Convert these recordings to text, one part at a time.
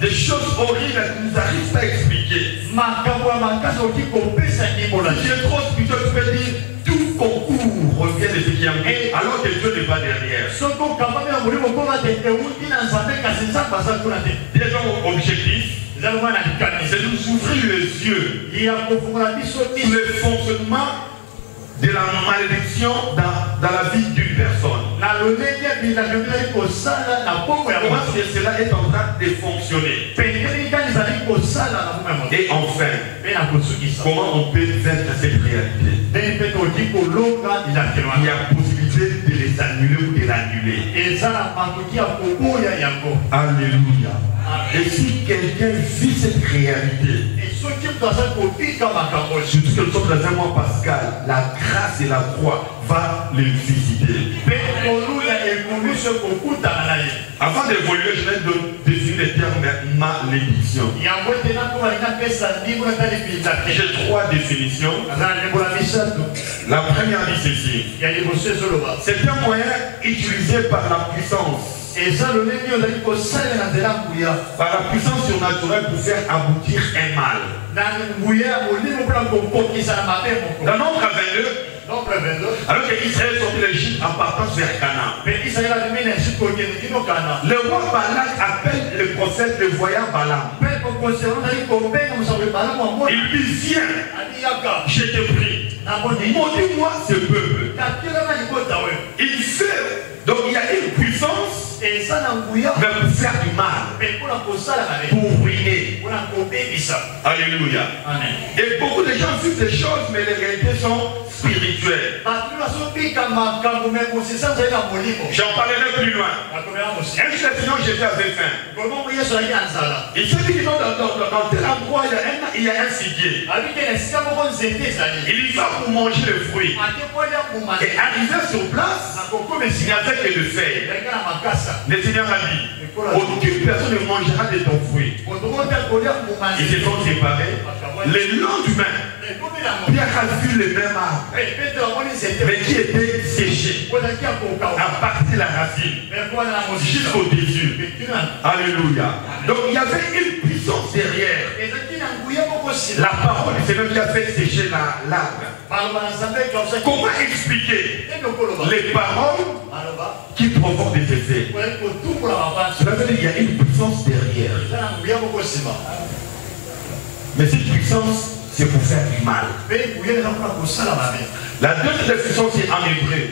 Des choses horribles que nous n'arrivons pas à expliquer. Si tu es trop spirituel, tu peux dire tout concours revient de ce qui est en Dieu, alors que Dieu n'est pas derrière. Déjà, mon objectif, c'est de nous ouvrir les yeux sur le fonctionnement de la malédiction dans la vie d'une personne. Comment cela est en train de fonctionner. Et enfin, comment on peut vaincre cette réalité. Il y a possibilité de les annuler ou de l'annuler. Alléluia. Et si quelqu'un vit cette réalité, surtout que nous sommes dans un mois pascal, la grâce et la croix va les visiter. Avant d'évoluer, je vais définir le terme malédiction. J'ai 3 définitions. La première dit ceci. C'est un moyen utilisé par la puissance. Par la puissance surnaturelle pour faire aboutir un mal. Dans Nombre 22, alors qu'Israël sortit de l'Égypte en partant vers Canaan, le roi Balak appelle le prophète le voyant Balaam. Il lui dit, viens, je te prie, maudis-moi ce peuple. Il fait, donc il y a une puissance, mais pour faire du mal, pour ruiner. Alléluia. Et beaucoup de gens vivent des choses, mais les réalités sont spirituelles. J'en parlerai plus loin. Un chrétien, j'étais avec faim. Il se dit que dans tel endroit, il y a un figuier. Il y va pour manger le fruit. Et arrivé sur place, il n'y avait que le feuille. Le Seigneur a dit, aucune personne ne mangera de ton fruit. Ils se sont séparés. Le lendemain, Pierre a vu le même arbre, mais qui était séché à partir de la racine jusqu'au dessus. Alléluia. Donc il y avait une puissance derrière. La parole du Seigneur qui a fait sécher l'arbre. Comment expliquer les paroles qui provoquent des effets? Cela veut dire qu'il y a une puissance derrière. Mais cette puissance, c'est pour faire du mal. La deuxième définition, c'est en hébreu.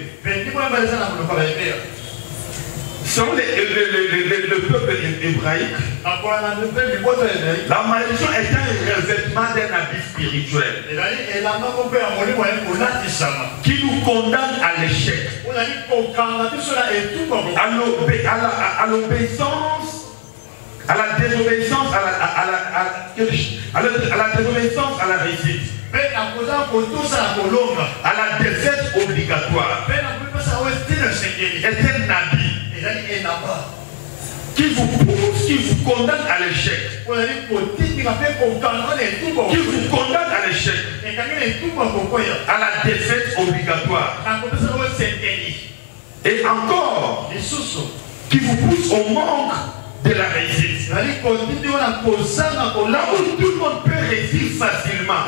Selon le peuple hébraïque, la malédiction est un revêtement d'un habit spirituel qui nous condamne à l'échec, à l'obéissance, à la désobéissance, à la désobéissance, à la réussite, à la défaite obligatoire. Est un habit qui vous pousse, qui vous condamne à l'échec, qui vous condamne à l'échec, à la défaite obligatoire, et encore qui vous pousse au manque de la réussite. Là où tout le monde peut réussir facilement,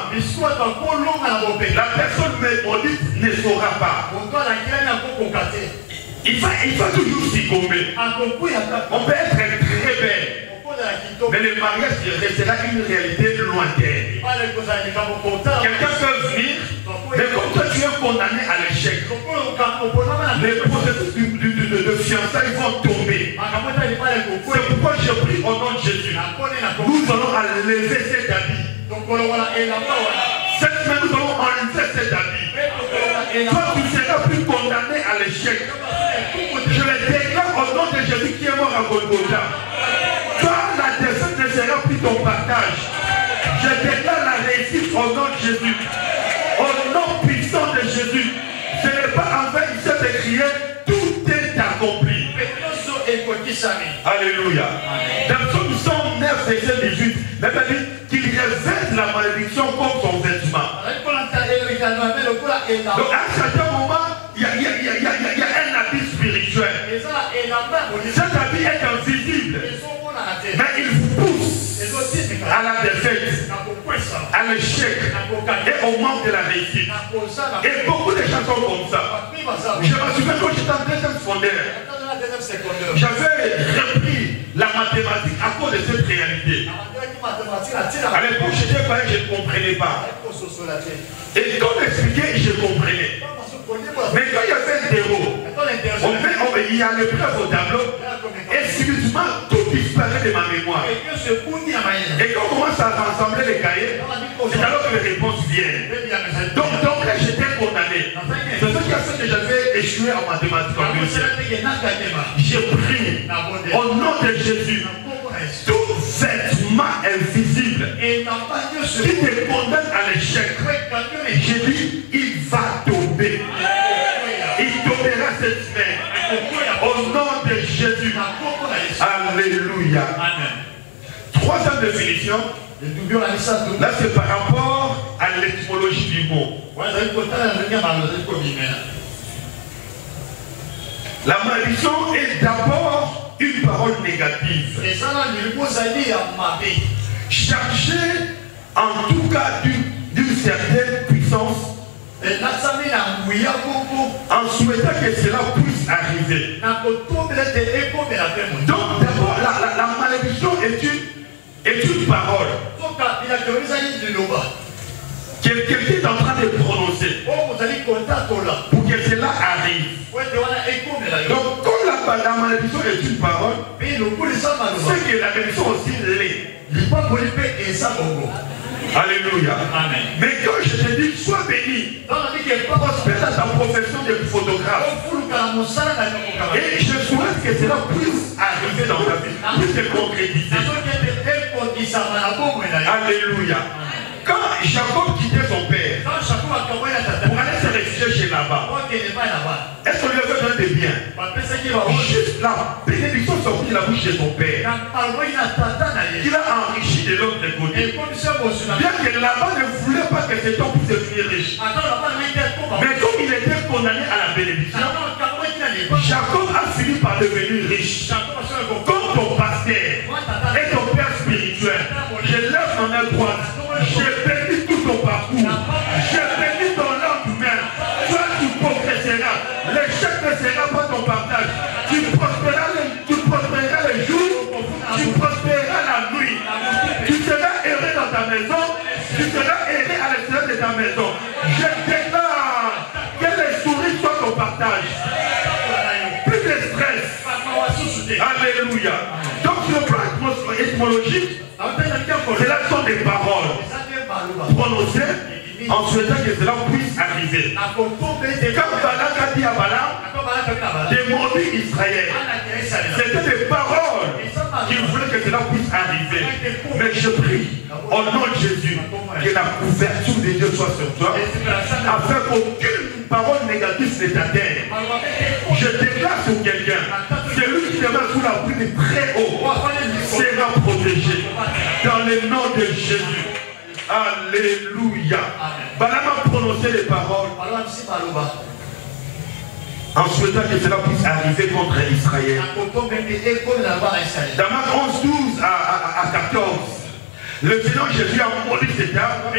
la personne maudite ne saura pas. Il va toujours succomber. On peut être très belle, mais le mariage restera une réalité lointaine. Quelqu'un peut venir, mais comme toi tu es condamné à l'échec, les processus de fiançailles vont tomber. C'est pourquoi je prie au nom de Jésus. Nous allons enlever cet habit. Cette semaine, nous allons enlever cet habit. Toi, tu ne seras plus condamné à l'échec. Je le déclare au nom de Jésus qui est mort à Golgotha. Toi, la défaite ne sera plus ton partage. Je déclare la réussite au nom de Jésus. Au nom puissant de Jésus. Ce n'est pas en vain, il s'est écrit, tout est accompli. Alléluia. Dans Psaume 109, verset 18, la Bible dit qu'il revêt la malédiction comme son vêtement. Donc à un certain moment, il y a un habit spirituel. Cet habit est invisible. Mais il défaite, à l'échec et au manque de la réussite. Et beaucoup de gens sont comme ça. Je me souviens quand j'étais en deuxième secondaire, j'avais repris la mathématique à cause de cette réalité. À l'époque, j'étais pas, je ne comprenais pas. Et quand on expliquait, je comprenais. Mais quand il y avait un zéro, il y a l'épreuve au tableau, et subitement, tout disparaît de ma mémoire. Et quand on commence à rassembler les cahiers, c'est alors que les réponses viennent. Donc là, j'étais condamné. C'est ce qui a fait que j'avais échoué en mathématiques. J'ai pris au nom de Jésus tout vêtement invisible qui te condamne à l'échec. J'ai dit, il va tomber. Il tombera cette semaine. Au nom de Jésus. Alléluia. Troisième définition. Là, c'est par rapport à l'étymologie du mot. La malédiction est d'abord une parole négative. Chargée en tout cas d'une certaine puissance, en souhaitant que cela puisse arriver. Donc d'abord, la malédiction est une parole. Quelqu'un est en train de prononcer pour que cela arrive. Donc comme la malédiction est une parole, c'est que la malédiction aussi l'est. Alléluia. Amen. Mais quand je te dis, sois béni, prospère dans ta profession de photographe. Et je souhaite que cela puisse arriver dans ta vie, puisse se concrétiser. Alléluia. Quand Jacob quittait son père pour aller se réfugier chez Laban, est-ce qu'on lui avait donné des biens? Juste la bénédiction sortie de la bouche de son père, qu'il a enrichi de l'autre côté. Bien que Laban ne voulait pas que cet homme puisse devenir riche, mais comme il était condamné à la bénédiction, Jacob a fini par devenir riche. Comme ton pasteur et ton père spirituel, je lève mon main droite. Je bénis tout ton parcours. Je bénis ton lendemain. Toi, tu progresseras. L'échec ne sera pas ton partage. Tu prospéreras les jours. Tu prospéreras la nuit. Tu seras heureux dans ta maison. Tu seras heureux à l'extérieur de ta maison. Je déclare que les souris soient ton partage. Plus de stress. Alléluia. Donc, sur le plan étymologique, cela sont des paroles prononcées en souhaitant que cela puisse arriver. Quand Balak a dit à Balaam de maudire Israël, c'était des paroles qu'il voulait que cela puisse arriver. Mais je prie au nom de Jésus que la couverture de Dieu soit sur toi, afin qu'aucune parole négative ne t'atteigne. Je déclare sur quelqu'un, celui qui demeure sous la pluie de très haut sera protégé dans le nom de Jésus. Alléluia. Balaam a prononcé les paroles en souhaitant que cela puisse arriver contre Israël. Dans Marc 11, 12 à 14. Le Seigneur Jésus a maudit cet arbre.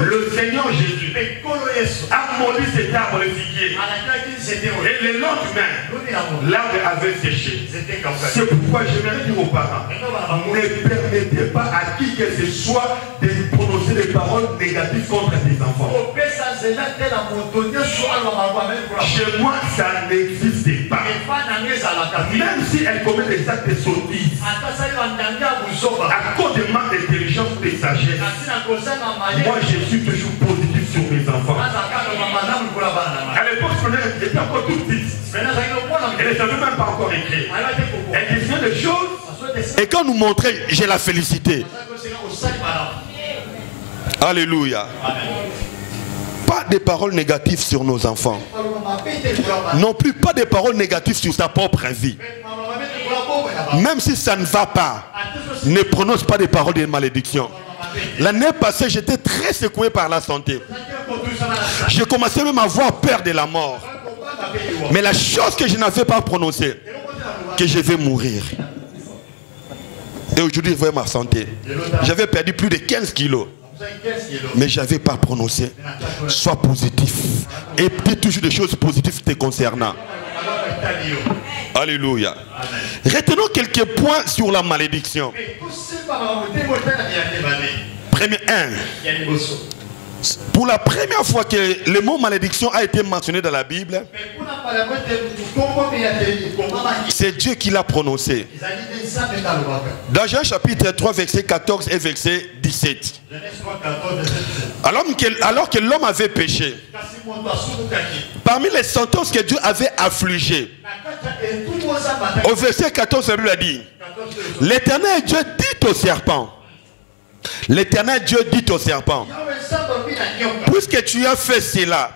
Le Seigneur Jésus a maudit cet arbre, le figuier. Et le lendemain, l'arbre avait séché. C'est pourquoi j'aimerais dire aux parents, ne permettez pas à qui que ce soit de prononcer des paroles négatives contre tes enfants. Chez moi, ça n'existe pas. Même si elle commet des actes de sottise, à cause de manque d'intelligence ou de sagesse, moi je suis toujours positif sur mes enfants. À l'époque, elle était encore toute petite. Elle ne savait même pas encore écrire. Elle disait des choses. Et quand nous montrait, j'ai la félicité. Alléluia. Pas de paroles négatives sur nos enfants. Non plus pas de paroles négatives sur sa propre vie. Même si ça ne va pas, ne prononce pas des paroles de malédiction. L'année passée, j'étais très secoué par la santé. Je commençais même à avoir peur de la mort. Mais la chose que je n'avais pas prononcée, que je vais mourir. Et aujourd'hui, je vois ma santé. J'avais perdu plus de 15 kilos. Mais je n'avais pas prononcé. Sois positif. Et dis toujours des choses positives te concernant. Alléluia. Retenons quelques points sur la malédiction. Premier 1. Pour la première fois que le mot malédiction a été mentionné dans la Bible, c'est Dieu qui l'a prononcé. Dans Jean chapitre 3, verset 14 et verset 17. Alors que l'homme avait péché, parmi les sentences que Dieu avait affligées, au verset 14, la Bible a dit, l'Éternel Dieu dit au serpent, l'Éternel Dieu dit au serpent, puisque tu as fait cela,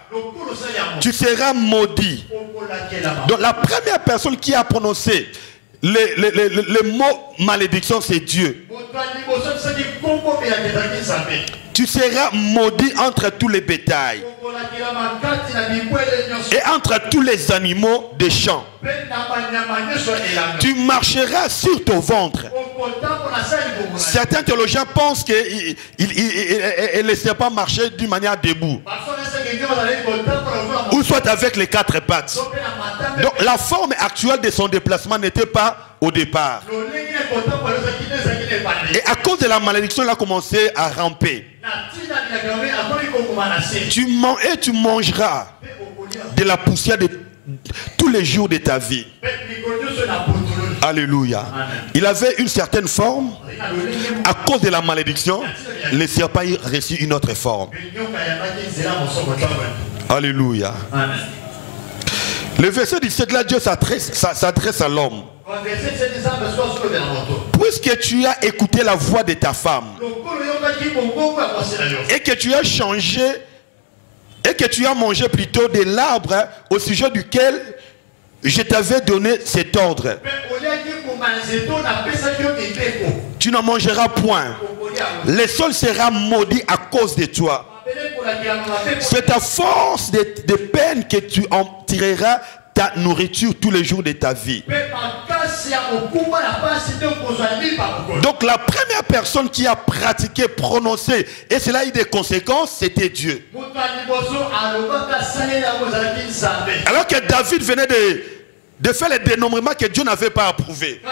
tu seras maudit. Donc la première personne qui a prononcé le mot malédiction, c'est Dieu. Tu seras maudit entre tous les bétails et entre tous les animaux des champs. Tu marcheras sur ton ventre. Certains théologiens pensent qu'il ne laissait pas marcher d'une manière debout, ou soit avec les 4 pattes. Donc la forme actuelle de son déplacement n'était pas au départ. Et à cause de la malédiction, il a commencé à ramper. Tu mangeras de la poussière de tous les jours de ta vie. Alléluia. Il avait une certaine forme. À cause de la malédiction, le serpent a reçu une autre forme. Alléluia. Le verset 17 là, Dieu s'adresse à l'homme. Puisque tu as écouté la voix de ta femme et que tu as changé et que tu as mangé plutôt de l'arbre au sujet duquel je t'avais donné cet ordre, tu n'en mangeras point. Le sol sera maudit à cause de toi. C'est à force de peine que tu en tireras ta nourriture tous les jours de ta vie. Donc la première personne qui a pratiqué, prononcé, et cela a eu des conséquences, c'était Dieu. Alors que David venait de faire les dénombrements que Dieu n'avait pas approuvés.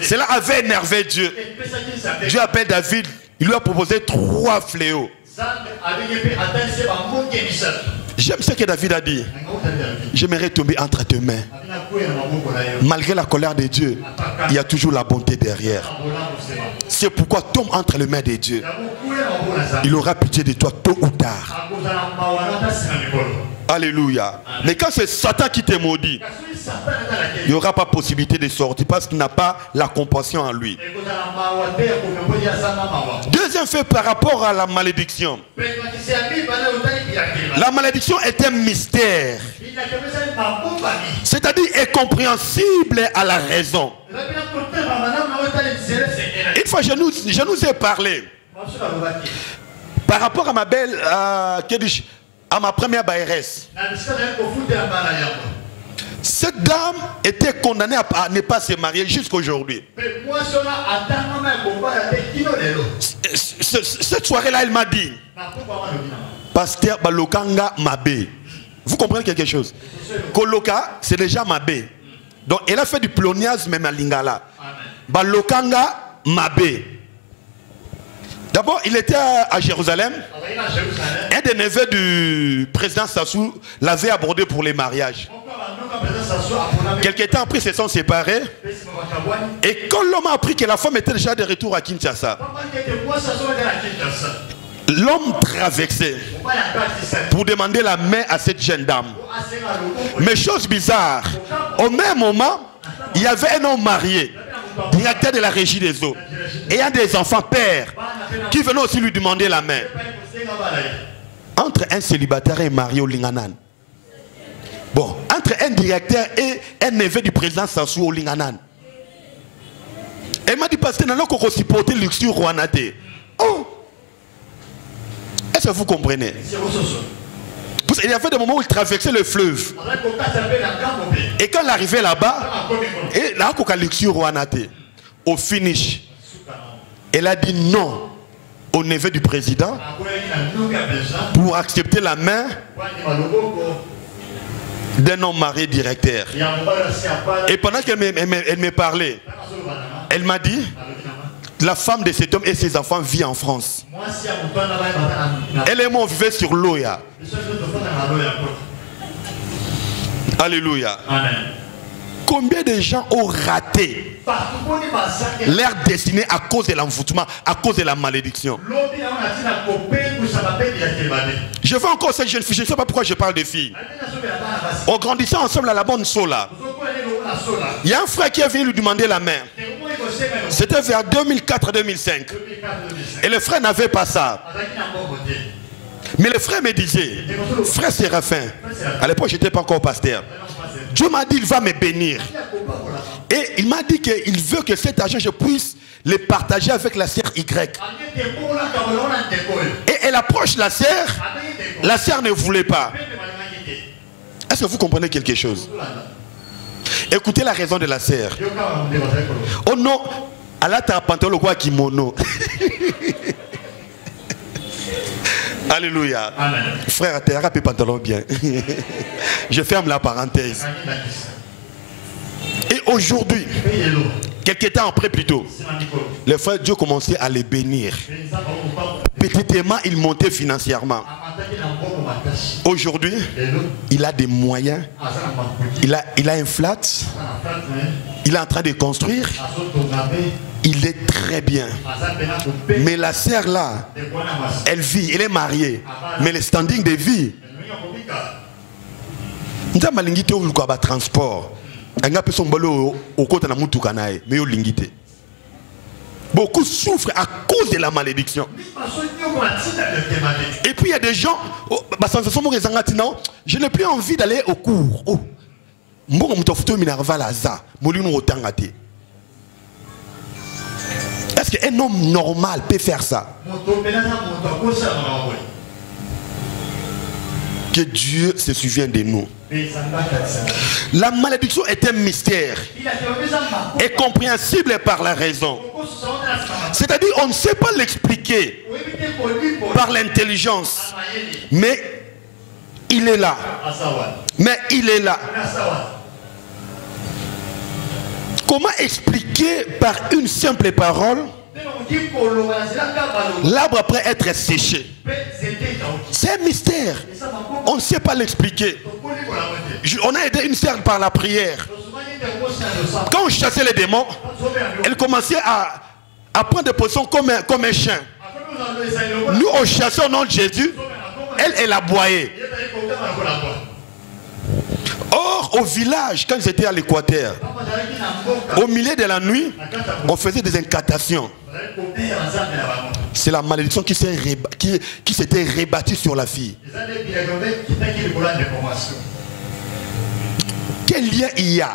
Cela avait énervé Dieu. Dieu appelle David, il lui a proposé 3 fléaux. J'aime ce que David a dit. J'aimerais tomber entre tes mains. Malgré la colère de Dieu, il y a toujours la bonté derrière. C'est pourquoi tombe entre les mains de Dieu. Il aura pitié de toi tôt ou tard. Alléluia. Mais quand c'est Satan qui te maudit, il n'y aura pas possibilité de sortir parce qu'il n'a pas la compassion en lui. Deuxième fait par rapport à la malédiction. La malédiction est un mystère. C'est-à-dire incompréhensible à la raison. Une fois, je nous ai parlé par rapport à ma belle, à ma première baïresse. Cette dame était condamnée à ne pas se marier jusqu'à aujourd'hui. Cette soirée-là, elle m'a dit, Pasteur Balokanga Mabé. Vous comprenez quelque chose? Koloka, c'est déjà Mabé. Donc, elle a fait du pléonasme même à Lingala. Balokanga Mabé. D'abord, il était à Jérusalem. Un des neveux du président Sassou l'avait abordé pour les mariages. Quelque temps après, ils se sont séparés. Et quand l'homme a appris que la femme était déjà de retour à Kinshasa, l'homme traversait pour demander la main à cette jeune dame. Mais chose bizarre, au même moment, il y avait un homme marié, directeur de la régie des eaux, et un des enfants père, qui venait aussi lui demander la main. Entre un célibataire et un marié au Linganan. Bon, entre un directeur et un neveu du président Sassou au Linganan. Elle m'a dit, parce que nous avons supporté l'Uxur Rwanate. Oh! Est-ce que vous comprenez? Parce qu'il y avait des moments où il traversait le fleuve. Et quand il arrivait là-bas, et là, au finish, elle a dit non au neveu du président pour accepter la main d'un homme marié directeur. Et pendant qu'elle me parlait, elle m'a dit, la femme de cet homme et ses enfants vivent en France. Elle et moi on vivait sur Loya. Alléluia. Amen. Combien de gens ont raté leur destinée à cause de l'envoûtement, à cause de la malédiction? Je vois encore cette jeune fille, je ne sais pas pourquoi je parle de filles. On grandissait ensemble à la bonne sola. Il y a un frère qui est venu lui demander la main. C'était vers 2004-2005. Et le frère n'avait pas ça. Mais le frère me disait, frère Séraphin, à l'époque je n'étais pas encore pasteur. Dieu m'a dit il va me bénir. Et il m'a dit qu'il veut que cet argent je puisse le partager avec la sœur Y. Et elle approche la sœur ne voulait pas. Est-ce que vous comprenez quelque chose? Écoutez la raison de la sœur. Oh non, elle a un pantalon quoi kimono. Alléluia. Amen. Frère, tu as un pantalon bien. Je ferme la parenthèse. Et aujourd'hui, quelques temps après plutôt, le frère Dieu commençait à les bénir. Petitement, il montait financièrement. Aujourd'hui, il a des moyens. Il a un flat. Il est en train de construire. Il est très bien. Mais la sœur là, elle vit, elle est mariée. Mais le standing de vie, transport. Beaucoup souffrent à cause de la malédiction. Et puis il y a des gens, je n'ai plus envie d'aller au cours. Est-ce qu'un homme normal peut faire ça? Que Dieu se souvienne de nous. La malédiction est un mystère incompréhensible par la raison. C'est-à-dire on ne sait pas l'expliquer par l'intelligence. Mais il est là. Mais il est là. Comment expliquer par une simple parole l'arbre après être séché? C'est un mystère. On ne sait pas l'expliquer. On a aidé une sœur par la prière. Quand on chassait les démons, elle commençait à prendre des positions comme un chien. Nous on chassait au nom de Jésus. Elle aboyait. Or, au village, quand j'étais à l'Équateur, au milieu de la nuit, on faisait des incantations. C'est la malédiction qui s'était rébattue sur la fille. Quel lien il y a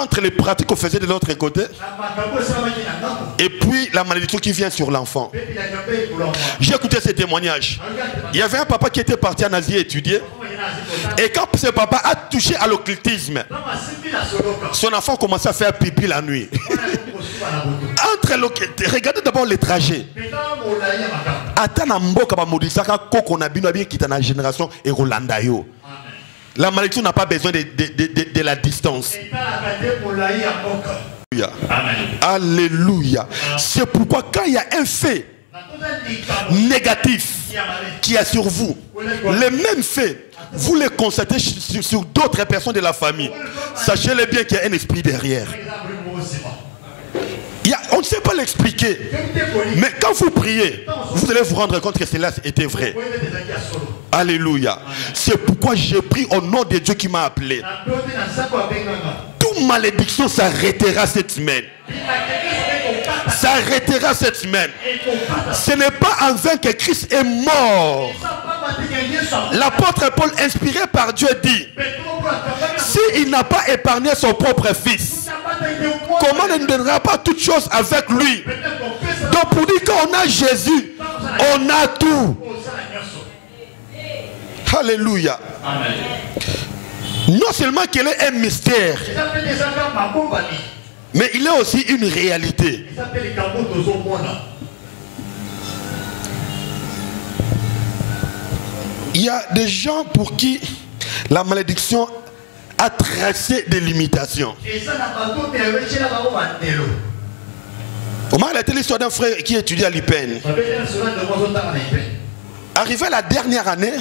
entre les pratiques qu'on faisait de l'autre côté et puis la malédiction qui vient sur l'enfant? J'ai écouté ces témoignages. Il y avait un papa qui était parti en Asie étudier. Et quand ce papa a touché à l'occultisme, son enfant commençait à faire pipi la nuit. Regardez d'abord les trajets. La malédiction n'a pas besoin de la distance. Amen. Alléluia. C'est pourquoi quand il y a un fait négatif qui est sur vous, le même fait, vous le constatez sur d'autres personnes de la famille. Sachez-le bien qu'il y a un esprit derrière. On ne sait pas l'expliquer. Mais quand vous priez, vous allez vous rendre compte que cela était vrai. Alléluia. C'est pourquoi j'ai pris au nom de Dieu qui m'a appelé. Toute malédiction s'arrêtera cette semaine. S'arrêtera cette semaine. Ce n'est pas en vain que Christ est mort. L'apôtre Paul, inspiré par Dieu, dit: s'il n'a pas épargné son propre fils, comment ne donnera pas toutes choses avec lui? Donc pour dire qu'on a Jésus, on a tout. Alléluia. Amen. Non seulement qu'elle est un mystère, mais il est aussi une réalité. Il y a des gens pour qui la malédiction a tracé des limitations. Omar a été l'histoire d'un frère qui étudie à l'IPN. Arrivé à la dernière année,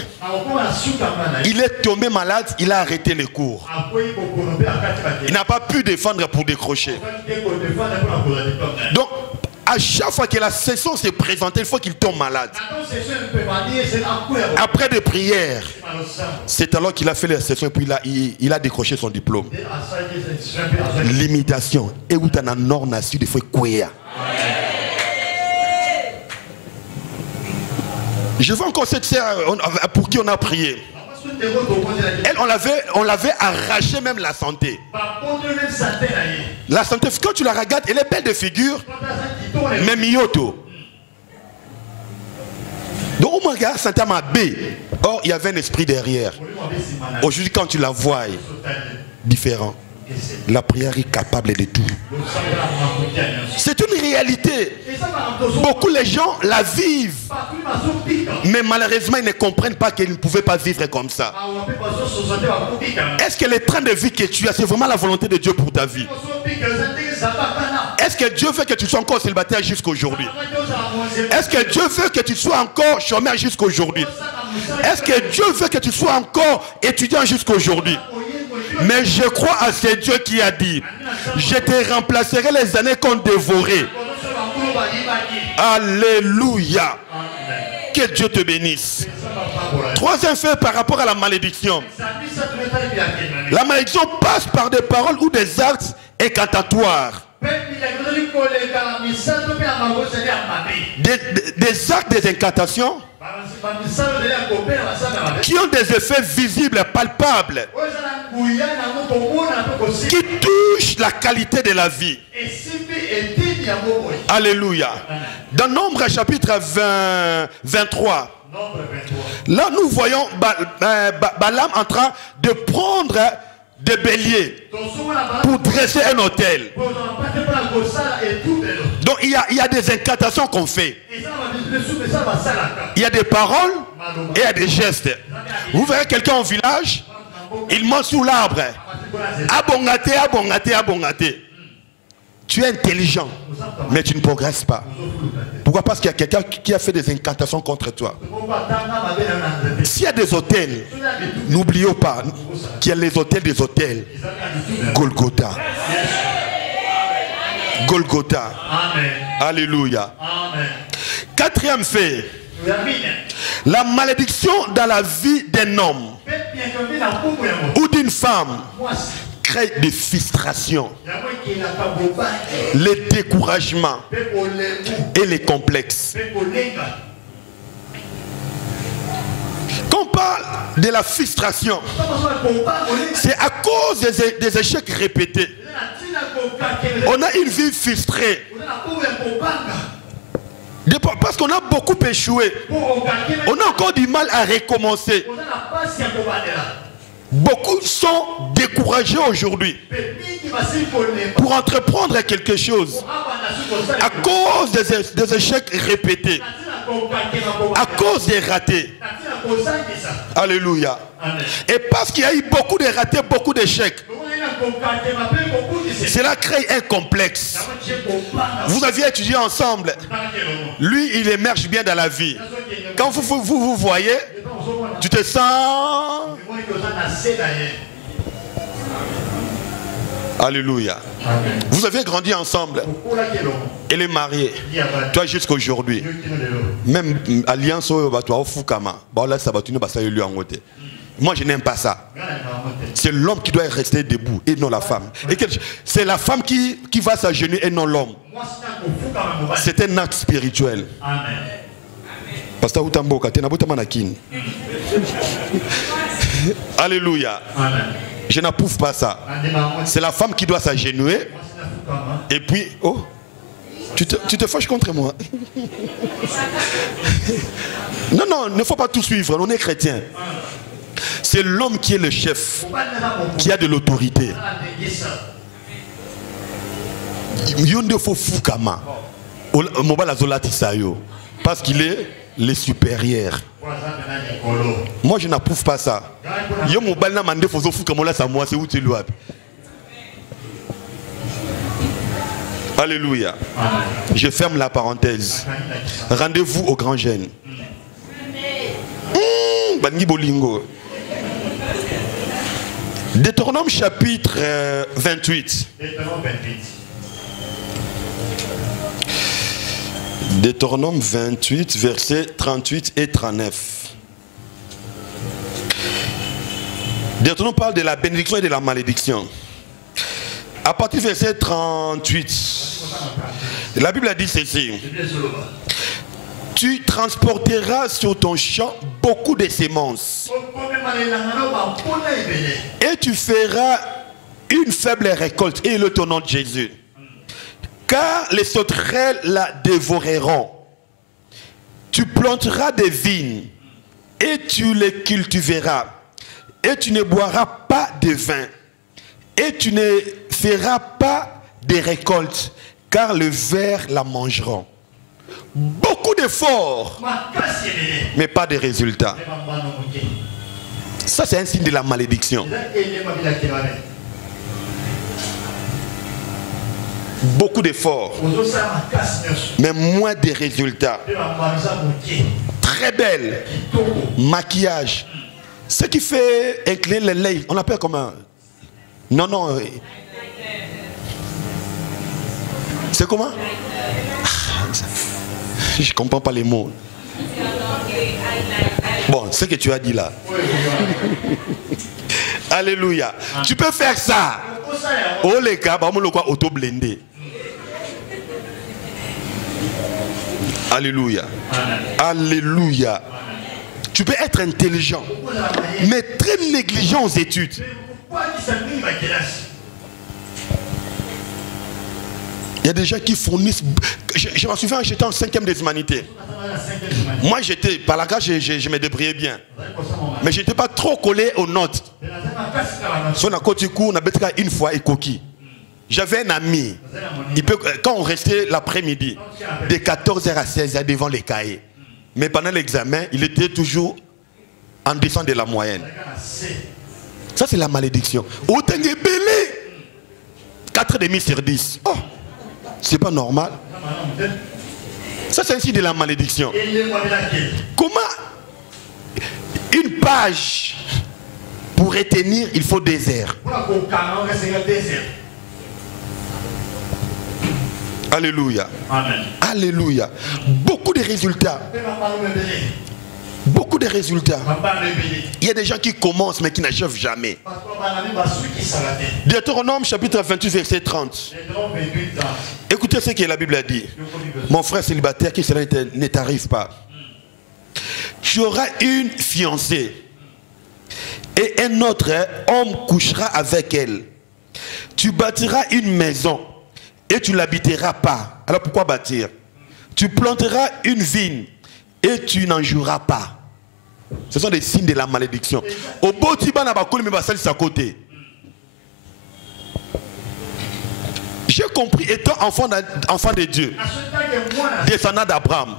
il est tombé malade, il a arrêté les cours. Il n'a pas pu défendre pour décrocher. Donc, à chaque fois que la session s'est présentée, il faut qu'il tombe malade. Après des prières, c'est alors qu'il a fait la session et puis il a décroché son diplôme. Limitation. Et où tu as un ordre national, il faut quoi? Je vois encore cette sœur pour qui on a prié. Elle, on l'avait arraché même la santé. La santé, quand tu la regardes, elle est belle de figure, mais mioto. Donc, au moins, la santé m'a bé. Or, il y avait un esprit derrière. Aujourd'hui, quand tu la vois, différent. La prière est capable de tout. C'est une réalité. Beaucoup de gens la vivent. Mais malheureusement, ils ne comprennent pas qu'ils ne pouvaient pas vivre comme ça. Est-ce que le train de vie que tu as, c'est vraiment la volonté de Dieu pour ta vie? Est-ce que Dieu veut que tu sois encore célibataire jusqu'aujourd'hui? Est-ce que Dieu veut que tu sois encore chômeur jusqu'aujourd'hui? Est-ce que Dieu veut que tu sois encore étudiant jusqu'aujourd'hui? Mais je crois à ce Dieu qui a dit: je te remplacerai les années qu'on dévorait. Alléluia. Que Dieu te bénisse. Troisième fait par rapport à la malédiction. La malédiction passe par des paroles ou des actes incantatoires. Des actes, des incantations qui ont des effets visibles, palpables, qui touchent la qualité de la vie. Alléluia. Dans Nombre chapitre 23, là nous voyons Balaam en train de prendre des béliers pour dresser un autel. Donc il y a des incantations qu'on fait. Il y a des paroles et il y a des gestes. Vous verrez quelqu'un au village, il monte sous l'arbre. Abongate, abongate, abongate. Tu es intelligent, mais tu ne progresses pas. Pourquoi? Parce qu'il y a quelqu'un qui a fait des incantations contre toi. S'il y a des hôtels, n'oublions pas qu'il y a les hôtels des hôtels. Golgotha. Golgotha. Amen. Alléluia. Amen. Quatrième fait. La malédiction dans la vie d'un homme ou d'une femme crée des frustrations, les découragements et les complexes. Quand on parle de la frustration, c'est à cause des échecs répétés. On a une vie frustrée. Parce qu'on a beaucoup échoué. On a encore du mal à recommencer. Beaucoup sont découragés aujourd'hui pour entreprendre quelque chose à cause des échecs répétés, à cause des ratés. Alléluia. Et parce qu'il y a eu beaucoup de ratés, beaucoup d'échecs, cela crée un complexe. Vous aviez étudié ensemble. Lui, il émerge bien dans la vie. Quand vous voyez, tu te sens... Alléluia. Amen. Vous avez grandi ensemble. Elle est mariée. Toi jusqu'à aujourd'hui. Même alliance toi Fukama. Moi je n'aime pas ça. C'est l'homme qui doit rester debout et non la femme. C'est la femme qui va s'agenouiller et non l'homme. C'est un acte spirituel. Amen. Pasteur Utamboka, alléluia. Amen. Je n'approuve pas ça. C'est la femme qui doit s'agenouiller. Et puis, oh, tu te fâches contre moi. Non, non, il ne faut pas tout suivre. On est chrétien. C'est l'homme qui est le chef, qui a de l'autorité. Parce qu'il est le supérieur. Moi je n'approuve pas ça. Alléluia. Je ferme la parenthèse. Rendez-vous au grand jeûne. Deutéronome chapitre 28. Deutéronome 28, versets 38 et 39. Deutéronome parle de la bénédiction et de la malédiction. À partir du verset 38, la Bible a dit ceci. Tu transporteras sur ton champ beaucoup de semences. Et tu feras une faible récolte. Et le nom de Jésus. Car les sauterelles la dévoreront. Tu planteras des vignes. Et tu les cultiveras. Et tu ne boiras pas de vin. Et tu ne feras pas de récoltes. Car le ver la mangeront. Beaucoup d'efforts, mais pas de résultats. Ça, c'est un signe de la malédiction. Beaucoup d'efforts, mais moins de résultats. Très belle. Maquillage. Ce qui fait éclairer les lèvres, on appelle comment? Non, non. C'est comment? Je ne comprends pas les mots. Bon, ce que tu as dit là. Alléluia. Tu peux faire ça. Oh les gars, bah, on le quoi auto-blendé. Alléluia. Alléluia. Tu peux être intelligent, mais très négligent aux études. Il y a des gens qui fournissent. Je m'en souviens, j'étais en 5e des humanités. Moi, j'étais, par la grâce, je me débrouillais bien. Mais je n'étais pas trop collé aux notes. Sur la côte du cou, on a bêté une fois et coquille. J'avais un ami. Quand on restait l'après-midi, de 14h à 16h devant les cahiers. Mais pendant l'examen, il était toujours en dessous de la moyenne. Ça, c'est la malédiction. Autant de belé. 4,5 sur 10. Oh! C'est pas normal. Ça, c'est un signe de la malédiction. Comment une page pour retenir, il faut des airs. Alléluia. Amen. Alléluia. Beaucoup de résultats. Beaucoup de résultats. Il y a des gens qui commencent mais qui n'achèvent jamais. Deutéronome chapitre 28 verset 30. Écoutez ce que la Bible a dit. Mon frère célibataire, qui cela ne t'arrive pas. Tu auras une fiancée et un autre homme couchera avec elle. Tu bâtiras une maison et tu l'habiteras pas. Alors pourquoi bâtir? Tu planteras une vigne et tu n'en joueras pas. Ce sont des signes de la malédiction. Au beau tiba na bakoli me basali sa côté. J'ai compris, étant enfant de Dieu, descendant d'Abraham,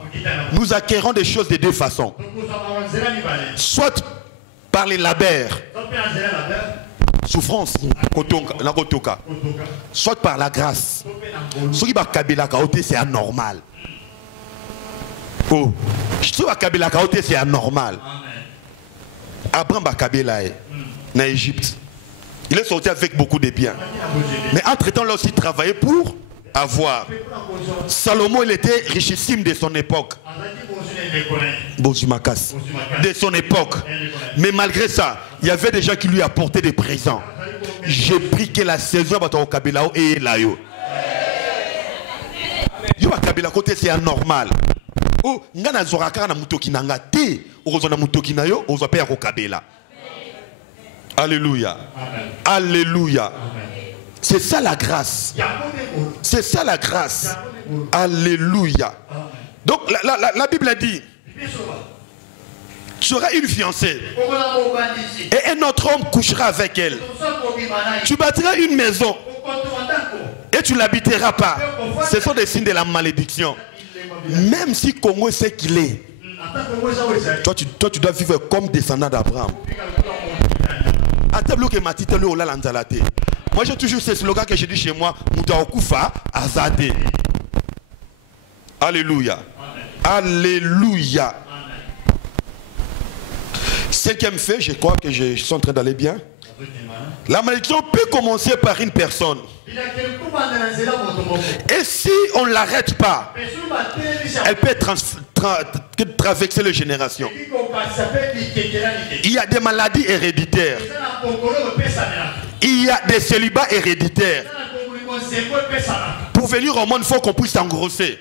nous acquérons des choses de deux façons. Soit par les labeurs, souffrance, soit par la grâce. Ce qui va kabila kaote, c'est anormal. Oh, ce qui va kabila kaote, c'est anormal. Abraham va kabila en Égypte. Il est sorti avec beaucoup de biens. Mais entre-temps, il a aussi travaillé pour avoir. Salomon, il était richissime de son époque. De son époque. Mais malgré ça, il y avait des gens qui lui apportaient des présents. J'ai pris que la saison va au Kabila et là. Yo va Kabila côté c'est anormal. Oh, ngana zoraka na mutoki nanga te, ozona mutoki na yo, ozopa ya ko Kabila. Alléluia. Amen. Alléluia. Amen. C'est ça la grâce. C'est ça la grâce. Alléluia. Donc la Bible a dit, Tu auras une fiancée. Et un autre homme couchera avec elle. Tu bâtiras une maison. Et tu ne l'habiteras pas. Ce sont des signes de la malédiction. Même si Congo sait qu'il est. Toi, tu dois vivre comme descendant d'Abraham. Moi, j'ai toujours ce slogan que je dis chez moi. Moutaokufa Azade. Alléluia. Alléluia. Cinquième fait, je crois que je suis en train d'aller bien. La malédiction peut commencer par une personne. Et si on ne l'arrête pas, elle peut traverser les générations. Il y a des maladies héréditaires. Il y a des célibats héréditaires. Pour venir au monde, il faut qu'on puisse s'engrosser.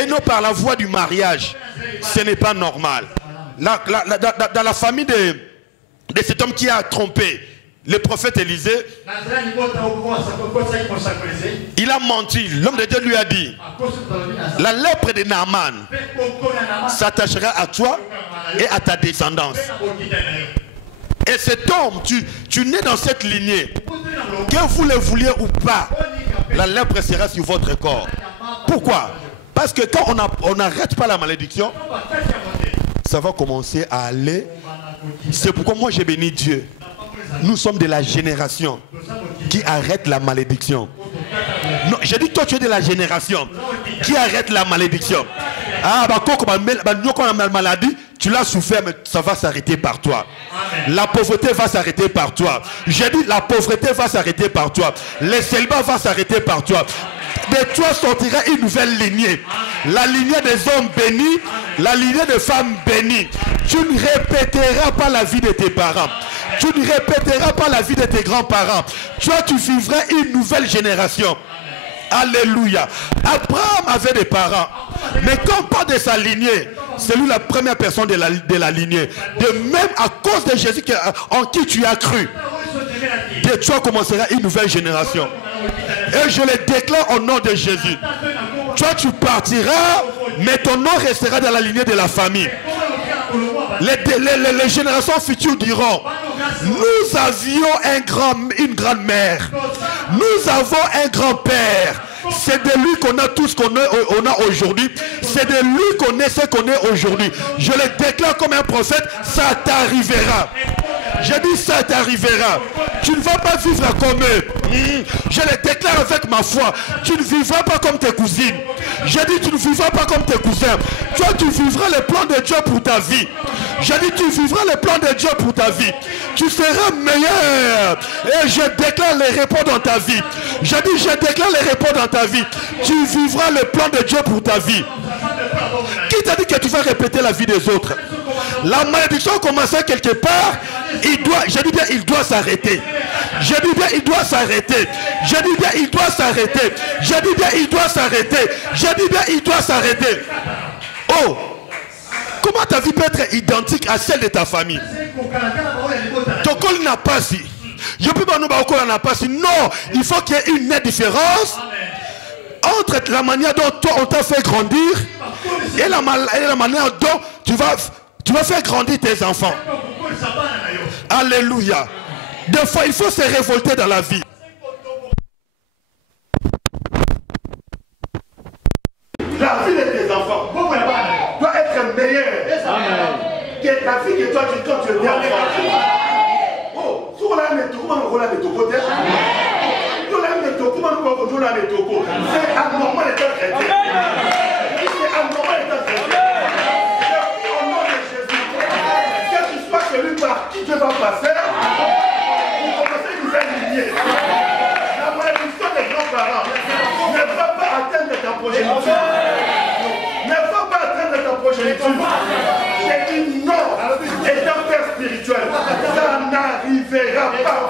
Et non par la voie du mariage. Ce n'est pas normal. Dans la famille de cet homme qui a trompé le prophète Élisée, il a menti. L'homme de Dieu lui a dit: la lèpre de Naaman s'attachera à toi et à ta descendance. Et cet homme, tu nais dans cette lignée, que vous le vouliez ou pas, la lèpre sera sur votre corps. Pourquoi? Parce que quand on n'arrête pas la malédiction, ça va commencer à aller. C'est pourquoi moi j'ai béni Dieu. Nous sommes de la génération qui arrête la malédiction. Non, j'ai dit toi tu es de la génération qui arrête la malédiction. Ah, la maladie, tu l'as souffert, mais ça va s'arrêter par toi. La pauvreté va s'arrêter par toi. J'ai dit la pauvreté va s'arrêter par toi. Les célibats va s'arrêter par toi. De toi sortira une nouvelle lignée. La lignée des hommes bénis, la lignée des femmes bénies. Tu ne répéteras pas la vie de tes parents. Tu ne répéteras pas la vie de tes grands-parents. Toi, tu vivras une nouvelle génération. Alléluia. Abraham avait des parents. Mais quand pas de sa lignée, c'est lui la première personne de la lignée. De même à cause de Jésus en qui tu as cru, de toi commencera une nouvelle génération. Et je le déclare au nom de Jésus. Toi tu partiras, mais ton nom restera dans la lignée de la famille. Les générations futures diront: nous avions une grand-mère, nous avons un grand-père. C'est de lui qu'on a tout ce qu'on a aujourd'hui. C'est de lui qu'on est ce qu'on est aujourd'hui. Je le déclare comme un prophète, ça t'arrivera. Je dis ça t'arrivera. Tu ne vas pas vivre comme eux. Je le déclare avec ma foi. Tu ne vivras pas comme tes cousines. Je dis tu ne vivras pas comme tes cousins. Toi tu vivras le plan de Dieu pour ta vie. Je dis tu vivras le plan de Dieu pour ta vie. Tu seras meilleur. Et je déclare les repos dans ta vie. Je dis je déclare les repos dans ta vie. Tu vivras le plan de Dieu pour ta vie. Qui t'a dit que tu vas répéter la vie des autres? La malédiction commençait quelque part. Je dis bien il doit s'arrêter. Je dis bien il doit s'arrêter. Je dis bien il doit s'arrêter. Je dis bien il doit s'arrêter. Je dis bien il doit s'arrêter. Oh, comment ta vie peut être identique à celle de ta famille? Ton col n'a pas si. Je peux pas nous n'a pas si. Non, il faut qu'il y ait une différence entre la manière dont toi on t'a fait grandir et la manière dont tu vas faire grandir tes enfants. Alléluia. Des fois il faut se révolter dans la vie. La vie de tes enfants doit être meilleure que la vie que toi tu es dernier. Oh, sur la méthode, comment on a les tocos? C'est anormal d'être traité. C'est anormal d'être traité. Au nom de Jésus, que tu sois celui par qui Dieu va passer, pour commencer une nouvelle lignée. La malédiction des grands-parents ne va pas atteindre ta progéniture. Ne va pas atteindre ta progéniture. J'ai dit non. Et ton père spirituel, ça n'arrivera pas.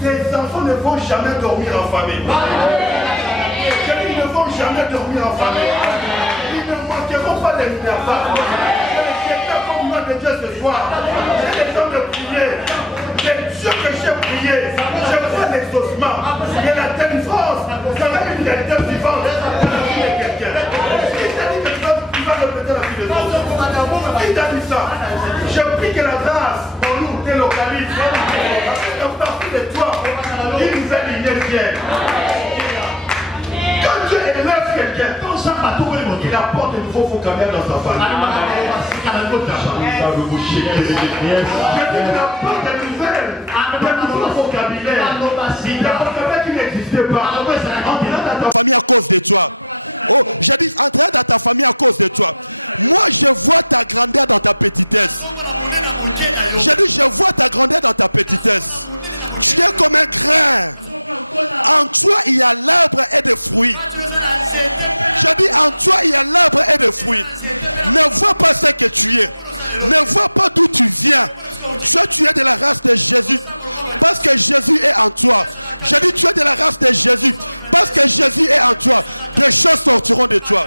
Tes enfants ne vont jamais dormir en famille. Ils ne vont jamais dormir en famille. Ils ne manqueront pas de minerva. C'est pas comme moi de Dieu ce soir. J'ai le temps de prier. C'est Dieu que j'ai prié. Je vois l'exaucement. Et la délivrance, ça va une réalité. chrétienne. Quand Dieu élève quelqu'un, il apporte un nouveau vocabulaire dans sa famille. Il apporte un nouveau vocabulaire. Il vocabulaire qui n'existait pas. Entrer dans ta famille à cause de toi. Oh, j'ai dit, entrer dans ta famille à cause de toi. Moi, je vois ta grandeur dans ta petitesse. J'ai dit, je vois ta grandeur dans ta petitesse. Tu es comme un grain. En toi, il y a l'arbre et des fruits. J'ai dit, en toi, il y a l'arbre et des fruits. Ne vois pas ce que tu es. Ne vois pas d'où tu viens. Tu es de la race de Jésus. Parce que Jésus est en toi. J'ai dit, tu es de la race de Jésus. Parce que Jésus est en toi. Des choses sortiront de toi.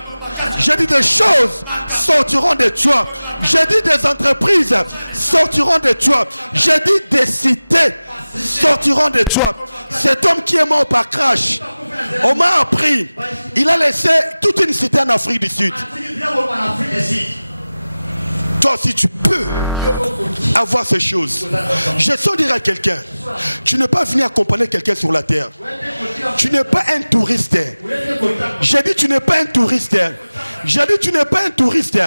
J'ai dit, des choses sortiront de toi. J'ai dit, des entreprises sortiront de toi. J'ai dit, des cités sortiront de toi. Cet homme qui est mort par crash, on m'a appris, il a laissé toute une cité en Afrique du Sud. Toi aussi tu peux avoir ces choses. Je sens dire à quelqu'un, tu n'es pas venu accompagner quelqu'un sur la terre. Tu n'es pas un touriste. J'ai dit tu n'es pas un touriste. J'ai dit tu n'es pas un touriste.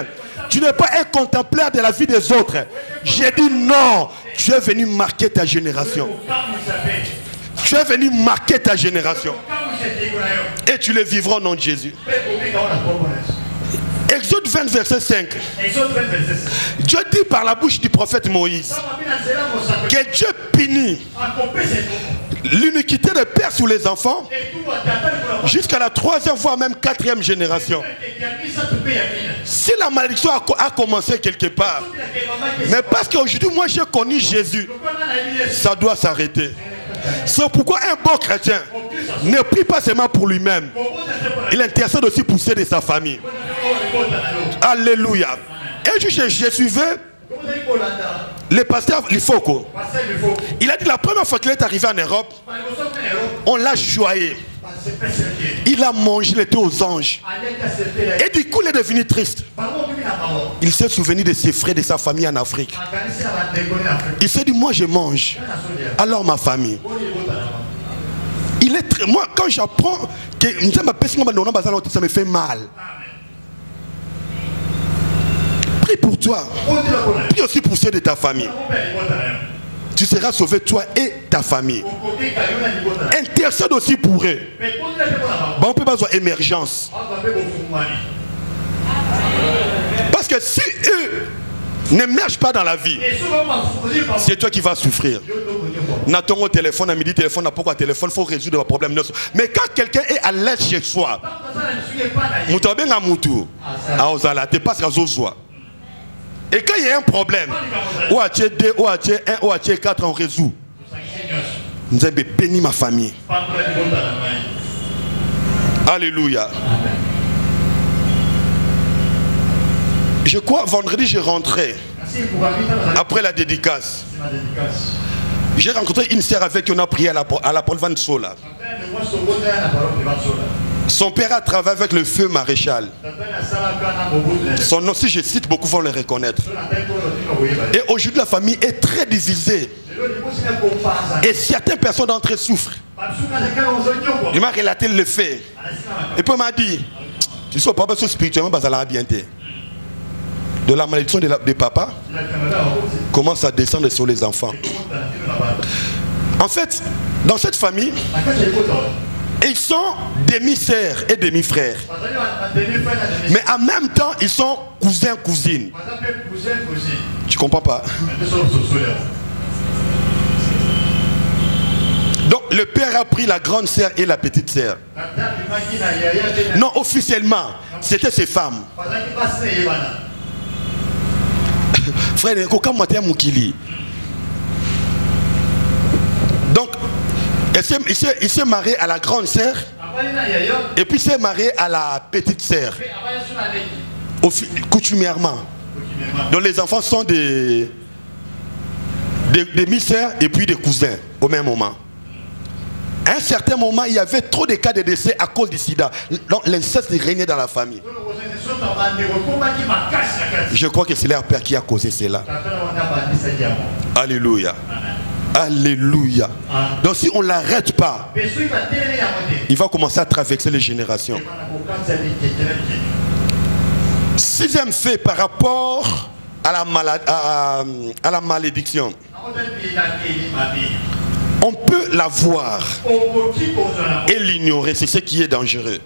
Tu n'es pas un contemplateur de la vie des autres. J'ai dit non, tu es venu marquer ta génération. Tu es venu marquer ta génération. Et tu le vivras au nom de Jésus. Exode 20, verset 5. Dieu dit par la bouche du prophète Moïse que Dieu punit l'iniquité des pères sur les enfants jusqu'à la 3e voire même 4e génération. Si la malédiction a commencé quelque part, mais parce qu'aujourd'hui moi j'ai connu Jésus, ça doit s'arrêter. C'est pourquoi un bon chrétien ne prie pas seulement pour lui-même, il intercède aussi pour ceux de sa famille. Alléluia. Et je suivais le pasteur Lifoko. Il a dit la première fois qu'il est arrivé en Europe, on l'a choyé. Il a mangé, il était aux anges. Et du coup il est devenu triste. Il s'est souvenu de ses frères, de sa famille en Afrique. Il s'est dit moi je mange, alors ma famille. Il est très... Moi quand j'apprends que ça me fait mal. Prie pour toi. Prie aussi pour ceux de ta famille. Tu seras sauvé toi et ta famille. Intercède aussi pour eux. Bon, on peut pas avoir émergence. Parce que si eux n'émergent pas dans la vie, c'est toi qui vas souffrir. N'attends au téléphone, à midi, téléphone, à pourquoi téléphone, il faut résoudre le problème. Mais quand quelqu'un est à l'aise chez soi, et quand il y a un problème, ou à 2, ou à 1, ou à 4, on résout. Nous avons béni ma famille. Alléluia. Je crois vendredi je rentrais après la dédicace. J'ai rencontré une sœur avec qui on a prié à la Paul Van Sola. Son père a travaillé avec le feu maréchal. Son nom, si je cite, beaucoup vont le reconnaître. Et aujourd'hui la famille est très divisée. Et certaines personnes d'entre eux souffrent. Il m'a relaté le fait. Et puis il m'a dit, tu sais pas besoin spirituellement, ça va bien. De la malédiction de papa commence à descendre sur les enfants. En fait, dans cette famille, ils sont demi-sœurs et demi-frères. Mais en même temps, ils sont cousins, cousines. Tu comprends pas? Donc le père a pris la grande sœur et la petite sœur. Non, officiellement, c'était ses femmes. Frère, donc, il s'est marié à la grande sœur et puis il s'est marié à la petite sœur. Coutumièrement. Donc les enfants sont des demi-sœurs et puis des cousins au même moment. À un certain moment, il y avait trop de cas de décès à cause du sida. Donc l'inceste régnait dans la famille. Je crois que c'est leur père qui a causé cela. Alléluia. Alléluia. Donc si on ne l'arrête pas, il va commencer à traverser les générations. Sixième fait par rapport à la malédiction. On peut la voir et l'ignorer, c'est ce qui est dangereux.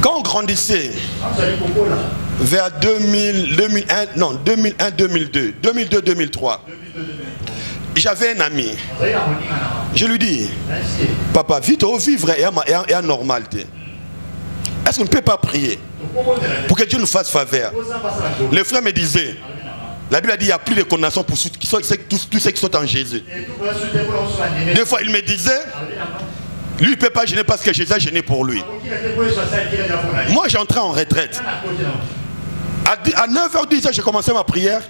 Quand on grandissait vers 2001-2002, j'avais un ami. Je lui dis, papa, vite au vivre et à normalité. Est-ce qu'on ne peut pas prier pour que Dieu nous fasse faveur? Le frère me disait, la Bible a dit qu'il n'y a plus de condamnation pour tous ceux qui sont en Jésus. Des fois, il me disait, lui, il ne peut pas gêner parce que Jésus a gêné pour lui. Moi, j'entrais en retraite. À 9h10, j'ai commencé ma prière.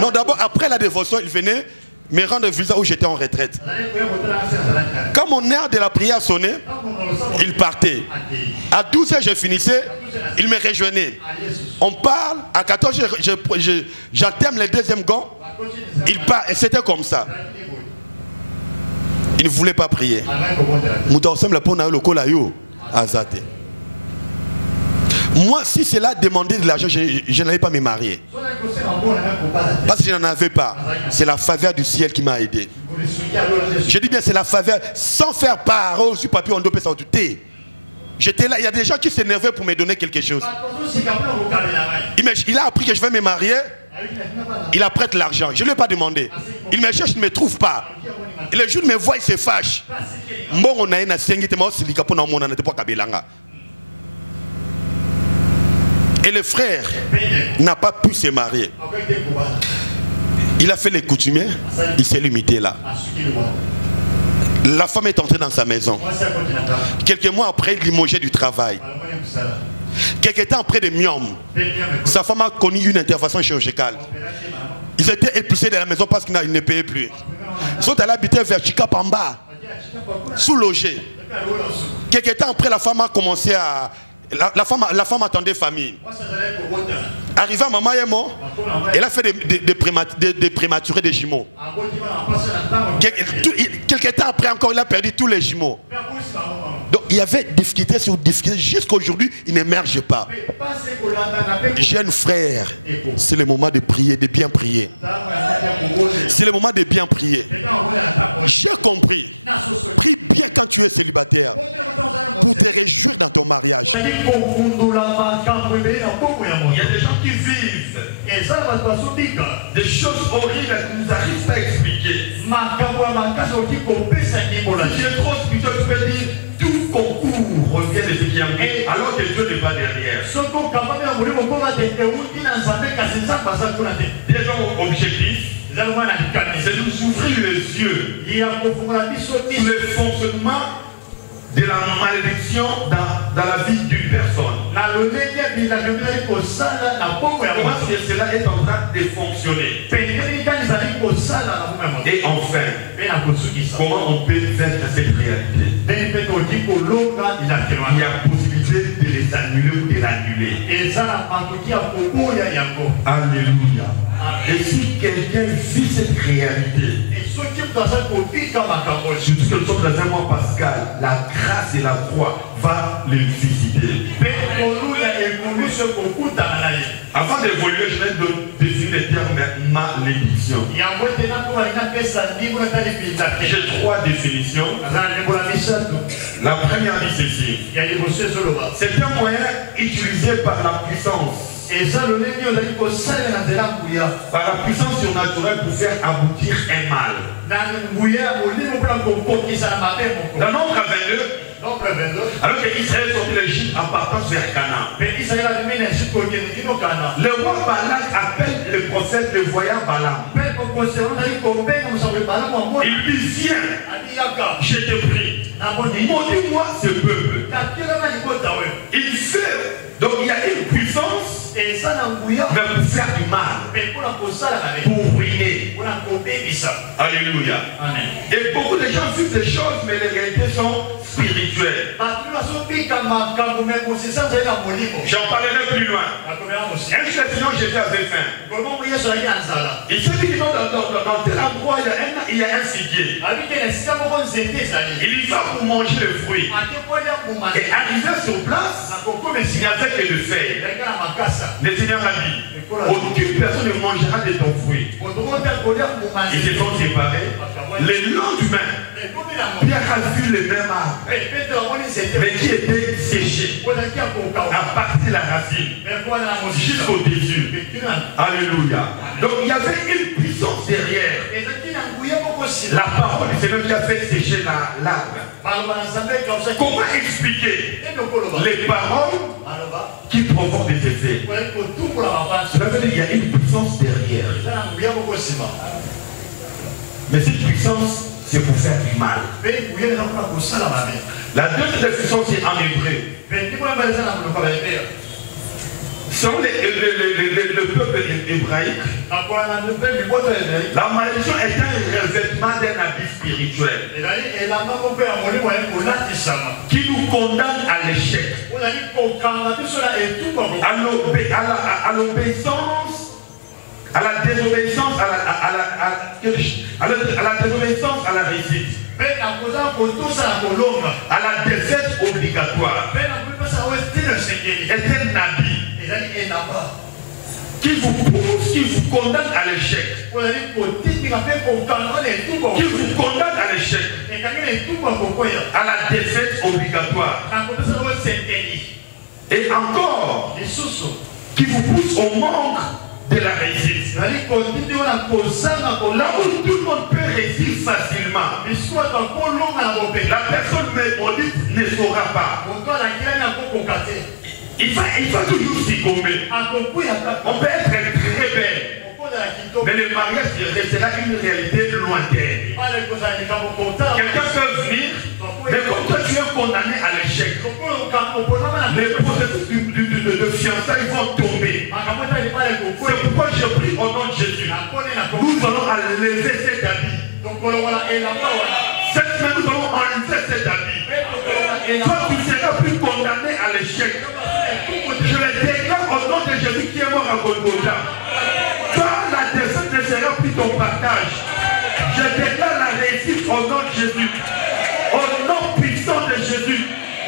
Non, d'abord, après la dévotion, il venait me rendre visa où j'étais en retraite. Quand mon heure de la prière sonnait, il partait. À 12h, je finissais, il me rejoignait. On parle, à 14h, j'attends le deuxième gong, il part, et c'était comme ça. Il ne voulait pas prier. Moi, si cela demandait de l'argent, je n'allais pas me marier. Parce que je n'en avais pas. C'est la faveur du ciel qui m'a aidé. Je dis bien, c'est la faveur, sans faire part sur papier, on doit passer au thé. J'étais là, il y a des gens qui s'énervaient pour me donner quelque chose. Il a appris que je vais me marier, il apprête l'argent. Je ne lui ai pas demandé. Il me cherche, il ne me trouve pas. Et le jour où il me voit, il se fâche. Et le frère n'a pas pu se marier. Il a fait les coutumiers, il s'est limité là. La femme est entrée dans sa maison. Quelques mois après, il limogeait du travail. Quelques temps après de Miom, sa femme a connu une intervention chirurgicale. Ils étaient expulsés de la maison parce qu'ils ne payaient plus. Ils sont allés habiter vers Chikapamba, sous-logés. Quelques temps après, la femme a commencé à... La femme attendait famille. Arrivé à Maman Yemo, elle a fait des prématurés des jumeaux. Quelques temps après encore, il a perdu tous les jumeaux. Donc il y avait difficulté sur difficulté. Jusqu'à aujourd'hui, il n'émerge pas. Jeune frère, c'est le moment de prier, de bien prier. C'est le moment de bien prier. J'ai compris. Prie bien quand tu es célibataire, pour te réjouir dans ton mariage. Il y a des gens qui vivent des choses horribles qui nous arrivent à expliquer. Si tu es trop spirituel, tu peux dire tout concours revient de ce qui est en lui, alors que Dieu n'est pas derrière. Des gens objectifs, c'est nous ouvrir les yeux sur le fonctionnement de la malédiction dans la vie d'une personne. Comment cela est en train de fonctionner. Et enfin, comment on peut faire cette réalité. Il y a possibilité de les annuler ou de l'annuler. Alléluia. Et si quelqu'un vit cette réalité, surtout que nous sommes dans un mois pascal, la grâce et la croix va les visiter. Avant d'évoluer, je vais définir le terme malédiction. J'ai trois définitions. La première dit ceci. C'est un moyen utilisé par la puissance. Par la puissance surnaturelle pour faire aboutir un mal. Dans Nombre 22, alors qu'Israël sortit de l'Égypte en partant vers Canaan, le roi Balak appelle le prophète le voyant Balaam. Il dit viens, je te prie, maudis-moi ce peuple. Il fait, donc il y a une puissance, mais pour faire du mal, pour ruiner. Alléluia. Amen. Et beaucoup de gens vivent des choses, mais les réalités sont spirituelles. J'en parlerai plus loin. Un chrétien, Jésus avait faim. Il s'est dit que dans tel endroit, il y a un figuier. Il y va pour manger le fruit. Et arrivé sur place, il n'y avait que le feuilles. Le Seigneur a dit, aucune personne ne mangera de ton fruit. Ils se sont séparés. Le lendemain, Pierre a vu le même arbre, mais qui était séché à partir de la racine jusqu'au-dessus. Alléluia. Donc il y avait une puissance derrière. La parole du Seigneur qui a fait sécher l'arbre. Comment expliquer les paroles qui provoquent des effets? Cela veut dire qu'il y a une puissance derrière. Mais cette puissance, c'est pour faire du mal. La deuxième puissance est en hébreu. Selon le peuple hébraïque, la malédiction est un revêtement d'un habit spirituel qui nous condamne à l'échec, à l'obéissance, à la désobéissance, à la désobéissance, à la réussite, à la défaite obligatoire. Est un habit qui vous pousse, qui vous condamne à l'échec, qui vous condamne à l'échec, à la défaite obligatoire, et encore qui vous pousse au manque de la réussite. Là où tout le monde peut réussir facilement, la personne maudite ne saura pas. Il va toujours s'y commettre. On peut être très belle, mais le mariage restera une réalité lointaine. Quelqu'un peut venir, mais comme toi tu es condamné à l'échec, les processus de fiançailles vont tomber. C'est pourquoi je prie au nom de Jésus. Nous allons enlever cet habit. Cette semaine, nous allons enlever cet habit. Toi, tu ne seras plus condamné à l'échec. Je le déclare au nom de Jésus qui est mort à Golgotha. Toi, la défaite ne sera plus ton partage. Je déclare la réussite au nom de Jésus. Au nom puissant de Jésus.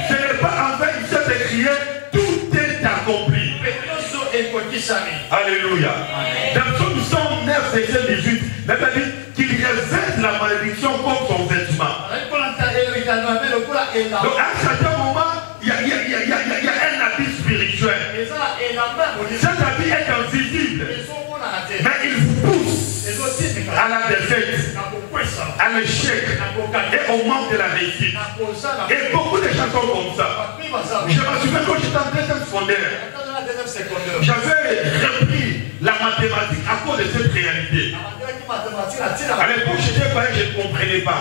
Ce n'est pas en vain qu'il s'est écrié, tout est accompli. Alléluia. Dans Psaume 109, verset 18, la Bible dit qu'il revêt la malédiction comme son vêtement. Donc à un certain moment, il y a un habit spirituel. Cet habit est invisible, mais il vous pousse à la défaite, à l'échec et au manque de la réussite. Et beaucoup de gens sont comme ça. Je me souviens quand j'étais en deuxième secondaire, j'avais repris la mathématique à cause de cette réalité. À l'époque, j'étais pareil, je ne comprenais pas.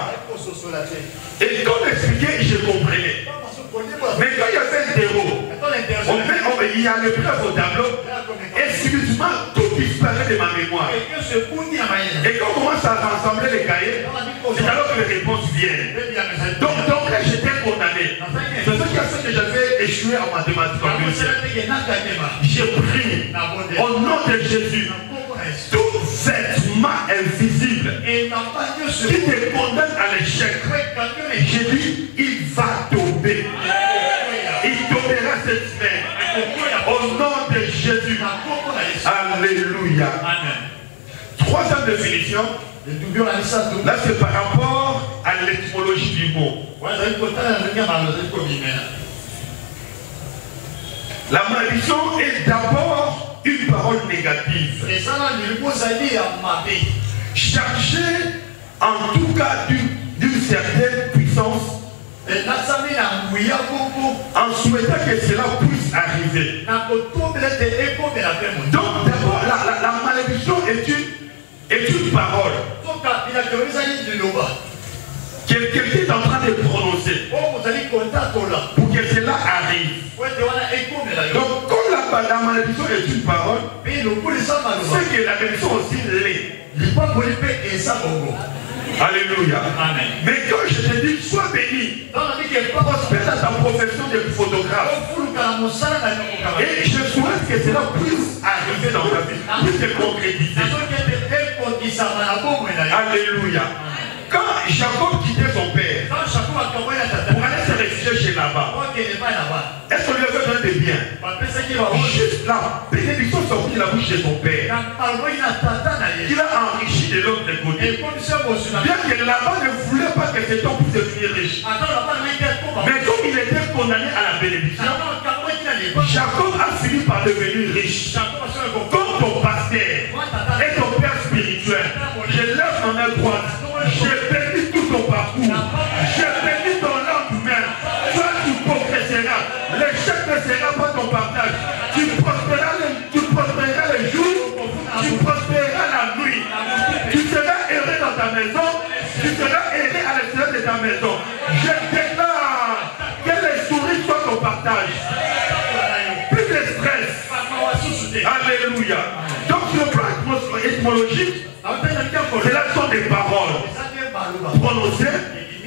Et quand on expliquait, je comprenais. Mais quand il y avait un zéro, il y a l'épreuve au tableau, et subitement tout disparaît de ma mémoire. Et quand on commence à rassembler les cahiers, c'est alors que les réponses viennent. Donc là, j'étais condamné. C'est ce qui a fait que j'avais échoué en mathématiques. J'ai pris au nom de Jésus tout vêtement invisible qui te condamne à l'échec. J'ai dit, il va tomber. Il tombera cette semaine. Au nom de Jésus. Alléluia. Troisième définition. Là, c'est par rapport à l'étymologie du mot. La malédiction est d'abord une parole négative. Chargée en tout cas d'une certaine puissance, en souhaitant que cela puisse arriver. Donc d'abord la malédiction est une parole. Quelqu'un est en train de prononcer pour que cela arrive. Donc quand la la malédiction est une parole, c'est que la bénédiction aussi l'est. Alléluia. Amen. Mais quand je te dis, sois béni, prospère dans ta profession de photographe. Et je souhaite que cela puisse arriver dans ta vie, puisse se concrétiser. Alléluia. Quand Jacob quittait son père pour aller se réfugier chez Laban, est-ce qu'on lui avait donné des biens? Juste la bénédiction sortie de la bouche de son père, il a enrichi de l'autre côté. Bien que Laban ne voulait pas que cet homme puisse devenir riche, mais comme il était condamné à la bénédiction, Jacob a fini par devenir riche. Comme ton pasteur et ton père spirituel, je lève ma main droite. Je bénis tout ton parcours. Je bénis ton lendemain. Toi, tu progresseras. L'échec ne sera pas ton partage. Tu prospéreras les jours. Tu prospéreras la nuit. Tu seras heureux dans ta maison. Tu seras heureux à l'extérieur de ta maison. Je déclare que les souris soient ton partage. Plus de stress. Alléluia. Donc, le plan étymologique, c'est l'action des paroles prononcées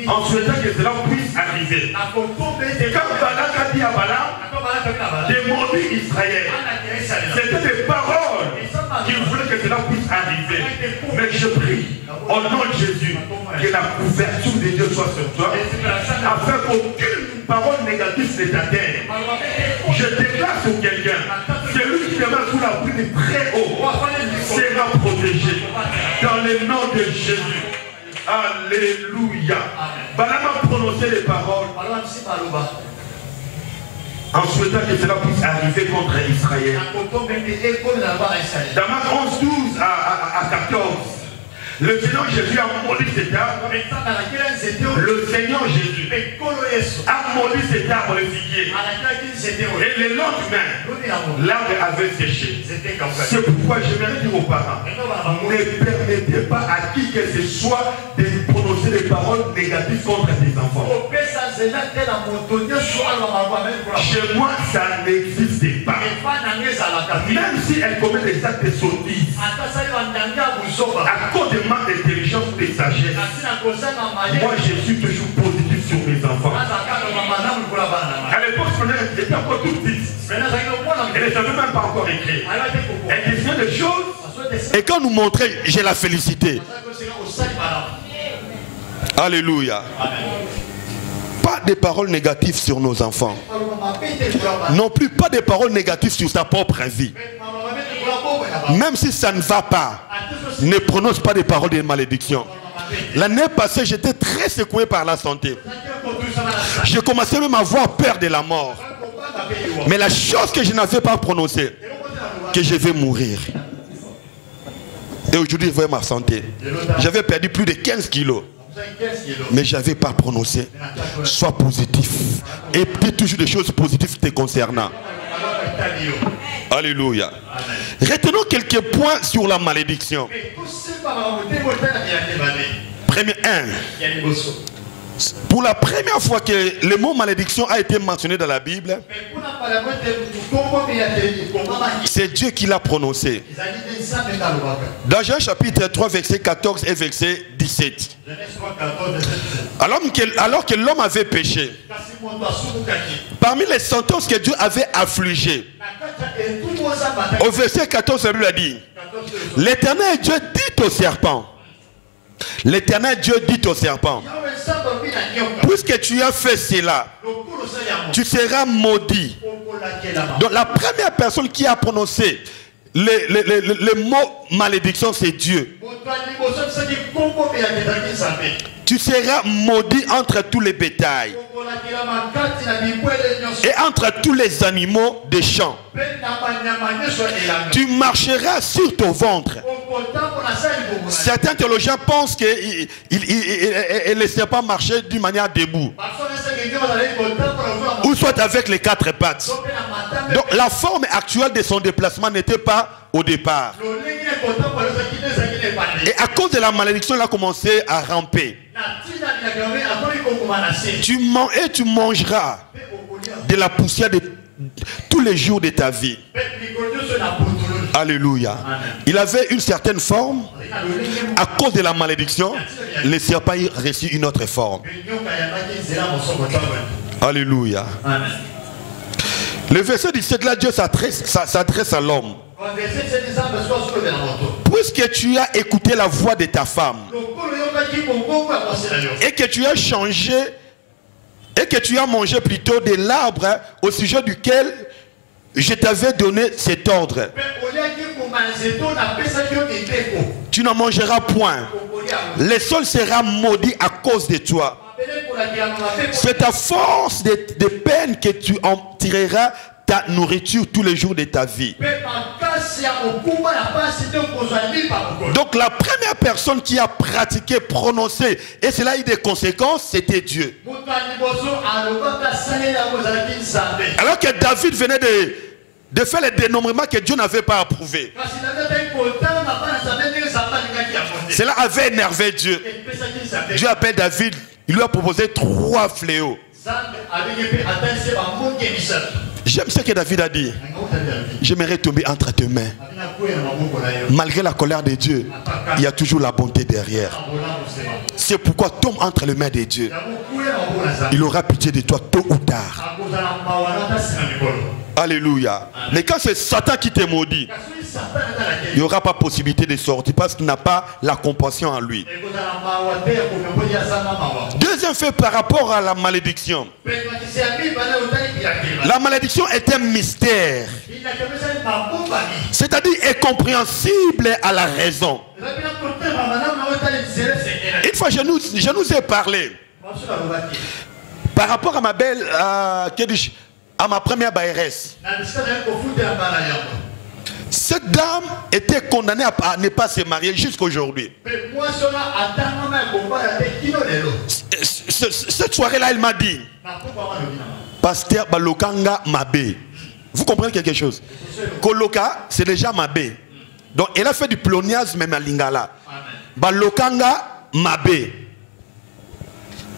en souhaitant que cela puisse arriver. Quand Balak a dit à Balaam de maudire Israël, c'était des paroles qu'il voulait que cela puisse arriver. Mais je prie au nom de Jésus que la couverture de Dieu soit sur toi, afin qu'aucune parole négative ne t'atteigne. Je déclare sur quelqu'un, celui qui demeure sous la pluie du Très-Haut sera protégé dans le nom de Jésus. Alléluia. Balaam a prononcé les paroles en souhaitant que cela puisse arriver contre Israël. Dans Marc 11, 12 à 14. Le Seigneur Jésus a maudit cet arbre. Le Seigneur Jésus a maudit cet arbre le figuier. Et le lendemain, l'arbre avait séché. C'est pourquoi je vais dire aux parents, ne permettez pas à qui que ce soit de prononcer des paroles négatives contre tes enfants. Chez moi, ça n'existe pas. Même si elle commet des actes de sottise, à cause de manque d'intelligence et de sagesse, moi je suis toujours positif sur mes enfants. À l'époque, elle était encore toute petite. Elle ne savait même pas encore écrire. Elle dessinait des choses. Et quand nous montrait, j'ai la félicité. Alléluia. Pas de paroles négatives sur nos enfants. Non plus pas de paroles négatives sur sa propre vie. Même si ça ne va pas, ne prononce pas des paroles de malédiction. L'année passée, j'étais très secoué par la santé. Je commençais même à avoir peur de la mort. Mais la chose que je n'avais pas prononcée, que je vais mourir. Et aujourd'hui, je vois ma santé. J'avais perdu plus de 15 kilos. Mais je n'avais pas prononcé. Sois positif. Et dis toujours des choses positives te concernant. Alléluia. Retenons quelques points sur la malédiction. Premier 1. Pour la première fois que le mot malédiction a été mentionné dans la Bible, c'est Dieu qui l'a prononcé. Dans Jean chapitre 3, verset 14 et verset 17. Alors que l'homme avait péché, parmi les sentences que Dieu avait affligées, au verset 14, la Bible a dit, l'Éternel Dieu dit au serpent, l'Éternel Dieu dit au serpent, puisque tu as fait cela, tu seras maudit. Donc la première personne qui a prononcé le mot malédiction, c'est Dieu. Tu seras maudit entre tous les bétails et entre tous les animaux des champs. Tu marcheras sur ton ventre. Certains théologiens pensent qu'il ne laissait pas marcher d'une manière debout, ou soit avec les quatre pattes. Donc la forme actuelle de son déplacement n'était pas au départ. Et à cause de la malédiction, il a commencé à ramper. Tu mangeras de la poussière tous les jours de ta vie. Alléluia. Il avait une certaine forme. À cause de la malédiction, le serpent a reçu une autre forme. Alléluia. Le verset 17 là, Dieu s'adresse à l'homme. Puisque tu as écouté la voix de ta femme et que tu as changé et que tu as mangé plutôt de l'arbre au sujet duquel je t'avais donné cet ordre, tu n'en mangeras point. Le sol sera maudit à cause de toi. C'est à force de peine que tu en tireras ta nourriture tous les jours de ta vie. Donc la première personne qui a pratiqué, prononcé, et cela a eu des conséquences, c'était Dieu. Alors que David venait de faire les dénombrements que Dieu n'avait pas approuvés. Cela avait énervé Dieu. Dieu appelle David, il lui a proposé 3 fléaux. J'aime ce que David a dit. J'aimerais tomber entre tes mains. Malgré la colère de Dieu, il y a toujours la bonté derrière. C'est pourquoi tombe entre les mains de Dieu. Il aura pitié de toi tôt ou tard. Alléluia. Mais quand c'est Satan qui te maudit, il n'y aura pas possibilité de sortir parce qu'il n'a pas la compassion en lui. Deuxième fait par rapport à la malédiction. La malédiction est un mystère. C'est-à-dire incompréhensible à la raison. Une fois, je nous ai parlé par rapport à ma belle, à ma première baïresse. Cette dame était condamnée à ne pas se marier jusqu'à aujourd'hui. Cette soirée-là, elle m'a dit, Pasteur Balokanga Mabé. Vous comprenez quelque chose? Koloka, c'est déjà Mabé. Donc, elle a fait du pléonasme même à Lingala. Balokanga Mabé.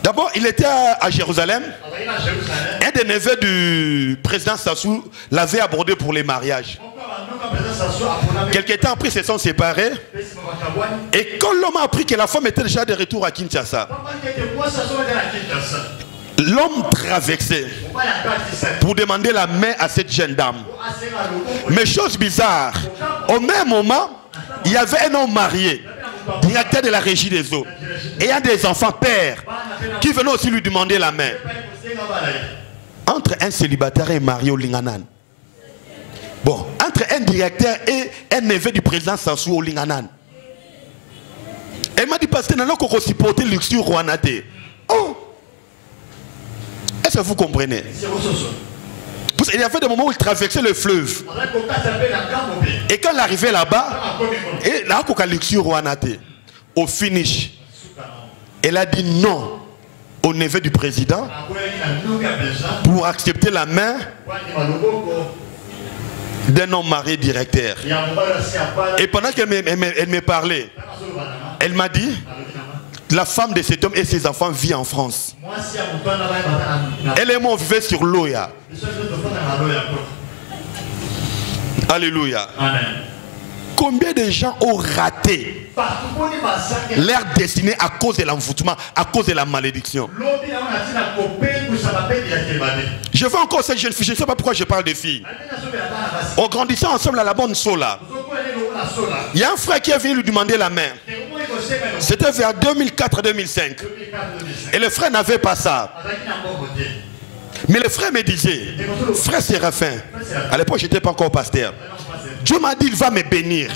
D'abord, il était à Jérusalem. Un des neveux du président Sassou l'avait abordé pour les mariages. Quelques temps après, ils se sont séparés. Et quand l'homme a appris que la femme était déjà de retour à Kinshasa, l'homme traversait pour demander la main à cette jeune dame. Mais chose bizarre, au même moment, il y avait un homme marié, directeur de la régie des eaux, et un des enfants père, qui venait aussi lui demander la main. Entre un célibataire et un marié au Linganan. Bon, entre un directeur et un neveu du président Sassou au Linganan. Elle m'a dit, parce que nous avons supporté luxure Rwanate. Oh! Est-ce que vous comprenez? Parce qu'il y avait des moments où il traversait le fleuve. Et quand il arrivait là-bas, il a eu luxure Rwanate. Au finish, elle a dit non au neveu du président pour accepter la main d'un homme marié directeur. Et pendant qu'elle me parlait, elle m'a dit, la femme de cet homme et ses enfants vivent en France. Elle et moi on vivait sur l'Oya. Alléluia. Amen. Combien de gens ont raté leur destinée à cause de l'envoûtement, à cause de la malédiction? Je vois encore cette jeune fille, je ne sais pas pourquoi je parle de filles. En grandissant ensemble à la bonne sola, il y a un frère qui est venu lui demander la main. C'était vers 2004-2005. Et le frère n'avait pas ça. Mais le frère me disait, frère Séraphin, à l'époque je n'étais pas encore pasteur, Dieu m'a dit il va me bénir.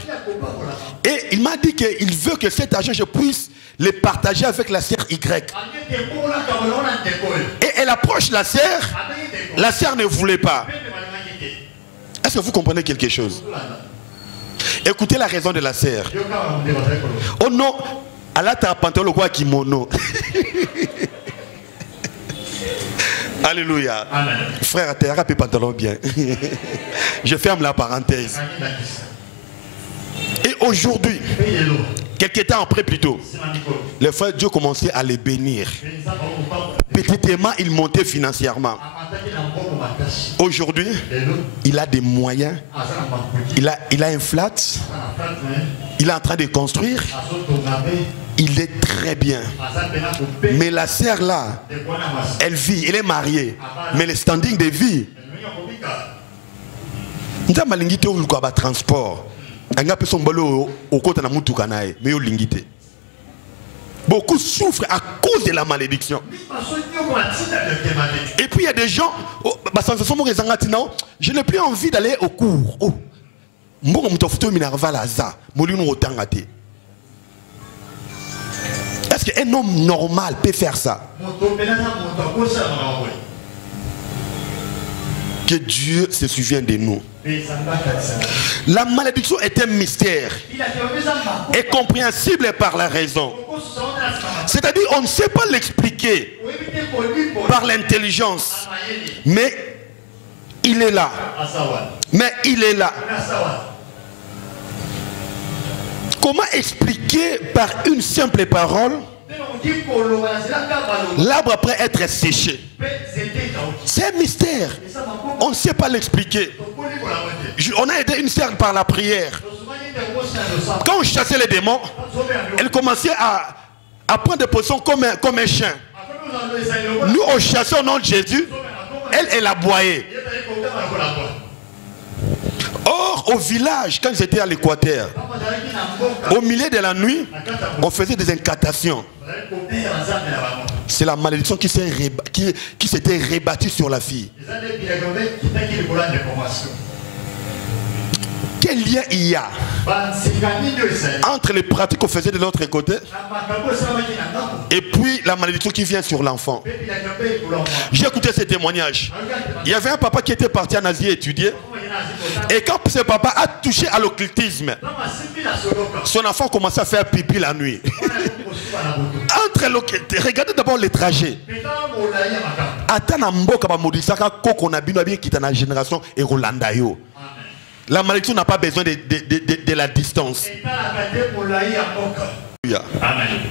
Et il m'a dit qu'il veut que cet argent je puisse le partager avec la sœur Y. Et elle approche la sœur ne voulait pas. Est-ce que vous comprenez quelque chose? Écoutez la raison de la sœur. Oh non, elle a ta pantalon quoi kimono. Alléluia. Amen. Frère, tu as rappelé pantalon bien. Je ferme la parenthèse. Et aujourd'hui, quelques temps après plutôt, le frère Dieu commençait à les bénir. petitement, il montait financièrement. Aujourd'hui, il a des moyens. Il a un flat. Il est en train de construire. Il est très bien. Mais la sœur là, elle vit, elle est mariée. Mais le standing de vie, transport. Beaucoup souffrent à cause de la malédiction. Et puis il y a des gens, je n'ai plus envie d'aller au cours. Est-ce qu'un homme normal peut faire ça? Que Dieu se souvienne de nous. La malédiction est un mystère incompréhensible par la raison. C'est-à-dire on ne sait pas l'expliquer par l'intelligence. Mais il est là. Mais il est là. Comment expliquer par une simple parole l'arbre après être séché? C'est un mystère. On ne sait pas l'expliquer. On a aidé une sœur par la prière. Quand on chassait les démons, elle commençait à prendre des positions comme un chien. Nous, on chassait au nom de Jésus. Elle aboyait. Or, au village, quand j'étais à l'Équateur, au milieu de la nuit, on faisait des incantations. C'est la malédiction qui s'était rébattue sur la fille. Quel lien il y a entre les pratiques qu'on faisait de l'autre côté et puis la malédiction qui vient sur l'enfant? J'ai écouté ces témoignages. Il y avait un papa qui était parti en Asie étudier. Et quand ce papa a touché à l'occultisme, son enfant commençait à faire pipi la nuit. Regardez d'abord les trajets. La malédiction n'a pas besoin de la distance.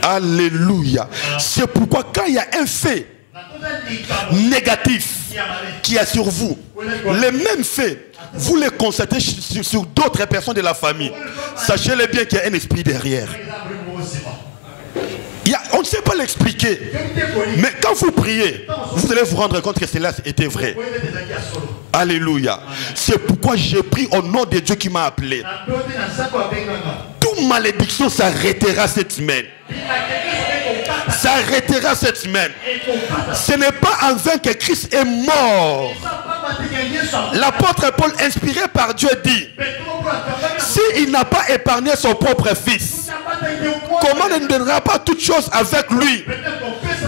Alléluia. C'est pourquoi quand il y a un fait négatif qui est sur vous, les mêmes faits, vous les constatez sur d'autres personnes de la famille. Sachez-le bien qu'il y a un esprit derrière. On ne sait pas l'expliquer. Mais quand vous priez, vous allez vous rendre compte que cela était vrai. Alléluia. C'est pourquoi j'ai pris au nom de Dieu qui m'a appelé. Toute malédiction s'arrêtera cette semaine. S'arrêtera cette semaine. Ce n'est pas en vain que Christ est mort. L'apôtre Paul, inspiré par Dieu, dit: s'il n'a pas épargné son propre fils, comment ne donnera pas toutes choses avec lui?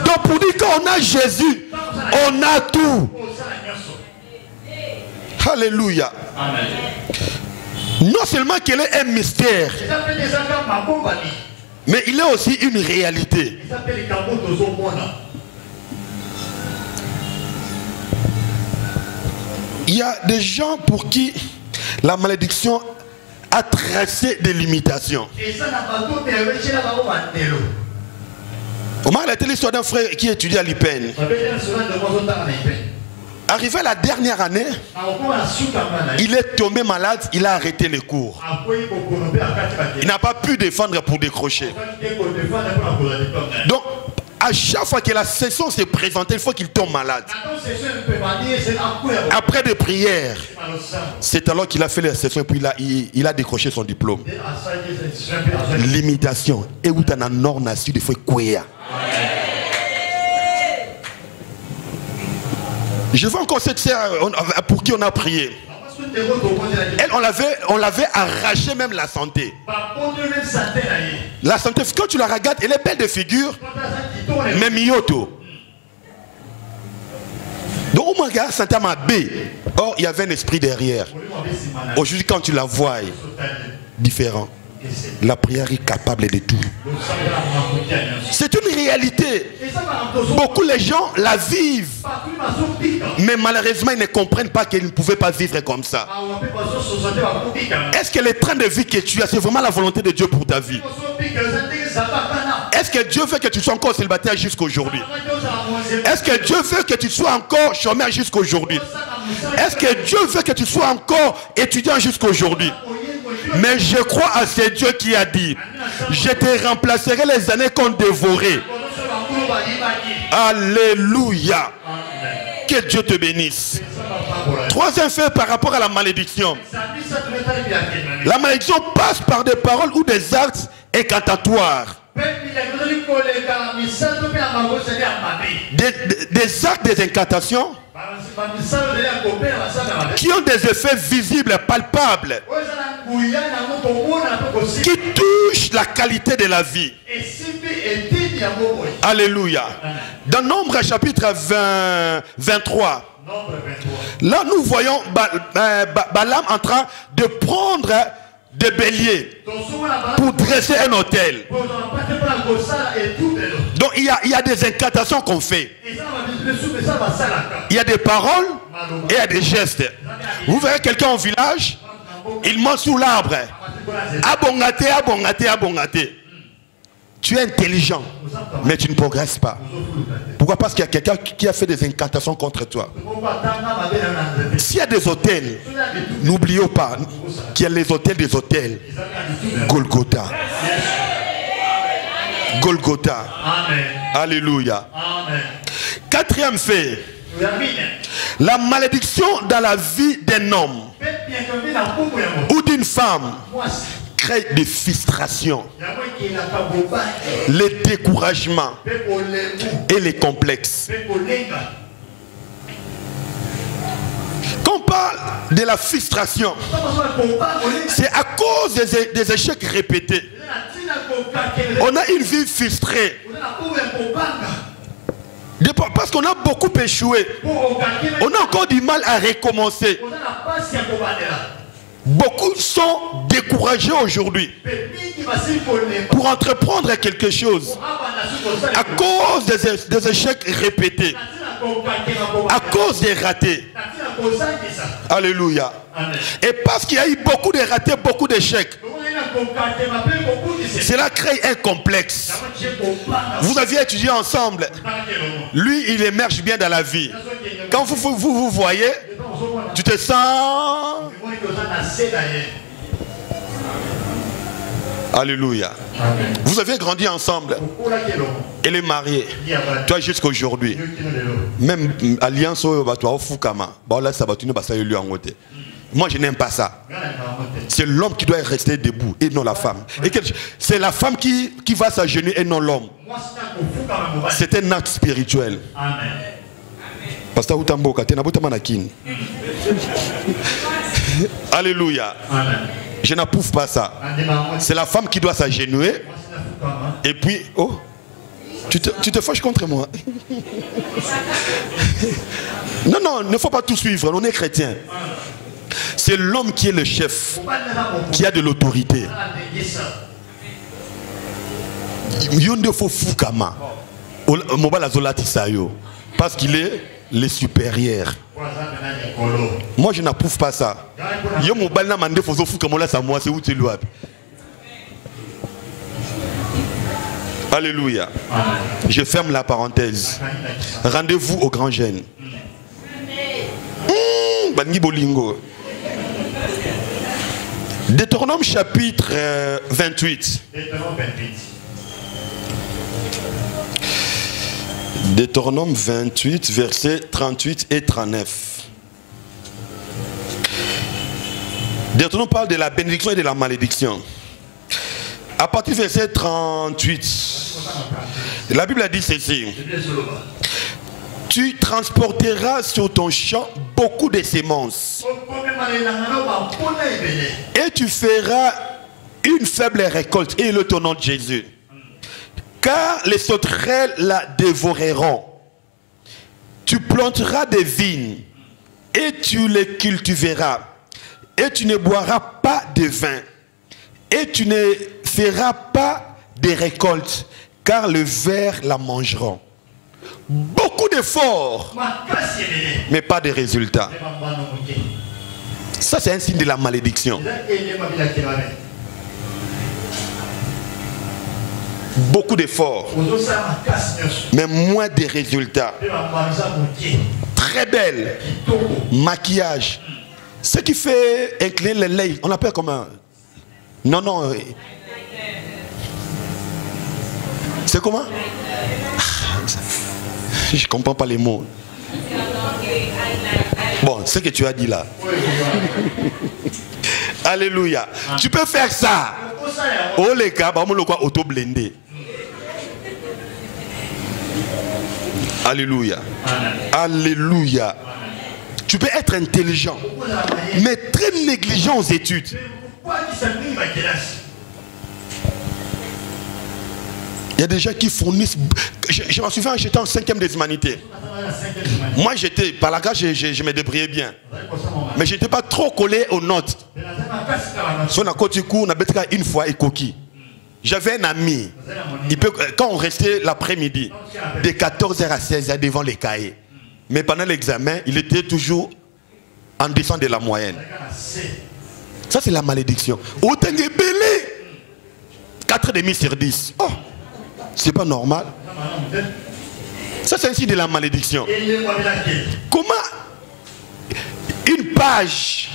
Donc pour dire qu'on a Jésus, on a tout. Alléluia. Non seulement qu'il est un mystère, mais il est aussi une réalité. Il y a des gens pour qui la malédiction a tracé des limitations. On m'a arrêté l'histoire d'un frère qui étudie à l'IPN. Arrivé à la dernière année, il est tombé malade, il a arrêté les cours. Il n'a pas pu défendre pour décrocher. Donc, à chaque fois que la session s'est présentée, il faut qu'il tombe malade. Après des prières, c'est alors qu'il a fait la session et puis il a décroché son diplôme. Limitation. Et où tu as un nord nation, il faut quoi? Je vois encore cette sœur pour qui on a prié. Elle, on l'avait arraché même la santé. La santé, quand tu la regardes, elle est belle de figure, mais mioto. Donc, on regarde santé à ma baie. Or, il y avait un esprit derrière. Aujourd'hui, quand tu la vois, différent. La prière est capable de tout. C'est une réalité. Beaucoup de gens la vivent. Mais malheureusement, ils ne comprennent pas qu'ils ne pouvaient pas vivre comme ça. Est-ce que le train de vie que tu as, c'est vraiment la volonté de Dieu pour ta vie? Est-ce que Dieu veut que tu sois encore célibataire jusqu'à aujourd'hui? Est-ce que Dieu veut que tu sois encore chômeur jusqu'à aujourd'hui? Est-ce que Dieu veut que tu sois encore étudiant jusqu'à aujourd'hui? Mais je crois à ce Dieu qui a dit, je te remplacerai les années qu'on dévorait. Alléluia. Que Dieu te bénisse. Troisième fait par rapport à la malédiction. La malédiction passe par des paroles ou des actes incantatoires. Des actes, des incantations qui ont des effets visibles, palpables, qui touchent la qualité de la vie. Alléluia. Dans Nombre chapitre 23, là nous voyons Balaam en train de prendre des béliers pour dresser un autel. Donc il y a des incantations qu'on fait. Il y a des paroles et il y a des gestes. Vous verrez quelqu'un au village, il monte sous l'arbre. Abongate, abongate, abongate. Tu es intelligent, mais tu ne progresses pas. Pourquoi? Parce qu'il y a quelqu'un qui a fait des incantations contre toi. S'il y a des hôtels, n'oublions pas qu'il y a les hôtels des hôtels. Golgotha. Golgotha. Amen. Alléluia. Amen. Quatrième fait. La malédiction dans la vie d'un homme ou d'une femme crée des frustrations, les découragements et les complexes. Quand on parle de la frustration, c'est à cause des échecs répétés. On a une vie frustrée. Parce qu'on a beaucoup échoué. On a encore du mal à recommencer. Beaucoup sont découragés aujourd'hui pour entreprendre quelque chose à cause des échecs répétés, à cause des ratés. Alléluia. Et parce qu'il y a eu beaucoup de ratés, beaucoup d'échecs, cela crée un complexe. Vous aviez étudié ensemble. Lui, il émerge bien dans la vie. Quand vous voyez, tu te sens... Alléluia. Amen. Vous avez grandi ensemble. Elle est mariée. Toi jusqu'à aujourd'hui. Même alliance au Fukama. Moi je n'aime pas ça. C'est l'homme qui doit rester debout et non la femme. C'est la femme qui va s'agenouiller et non l'homme. C'est un acte spirituel. Amen. Pasteur Utamboka, alléluia. Amen. Je n'approuve pas ça. C'est la femme qui doit s'agenouiller. Et puis, oh, tu te fâches contre moi. Non, non, il ne faut pas tout suivre. On est chrétien. C'est l'homme qui est le chef, qui a de l'autorité. Parce qu'il est le supérieur. Moi je n'approuve pas ça. Alléluia. Je ferme la parenthèse. Rendez-vous au grand jeûne. Deutéronome chapitre 28. Deutéronome 28, versets 38 et 39. Deutéronome parle de la bénédiction et de la malédiction. À partir du verset 38, la Bible a dit ceci. Tu transporteras sur ton champ beaucoup de semences. Et tu feras une faible récolte. Et le nom de Jésus. Car les sauterelles la dévoreront. Tu planteras des vignes et tu les cultiveras. Et tu ne boiras pas de vin. Et tu ne feras pas de récoltes, car le ver la mangeront. Beaucoup d'efforts, mais pas de résultats. Ça, c'est un signe de la malédiction. beaucoup d'efforts, mais moins de résultats. Très belle, maquillage. Ce qui fait incliner les lèvres, on appelle comment? Non, non. C'est comment? Je ne comprends pas les mots. Bon, ce que tu as dit là. Alléluia. Tu peux faire ça. Oh les gars, on le quoi auto-blendé. Alléluia. Alléluia. Tu peux être intelligent, mais très négligent aux études. Il y a des gens qui fournissent. Je m'en souviens, j'étais en 5e des humanités. Moi, j'étais, par la grâce, je me débrouillais bien. Mais je n'étais pas trop collé aux notes. Si on a côté cours, on a bêté une fois et coquille. J'avais un ami. Quand on restait l'après-midi, de 14h à 16h devant les cahiers. Mais pendant l'examen, il était toujours en dessous de la moyenne. Ça, c'est la malédiction. Autant de belé. 4,5 sur 10. Oh, c'est pas normal. Ça, c'est un signe de la malédiction. Comment une page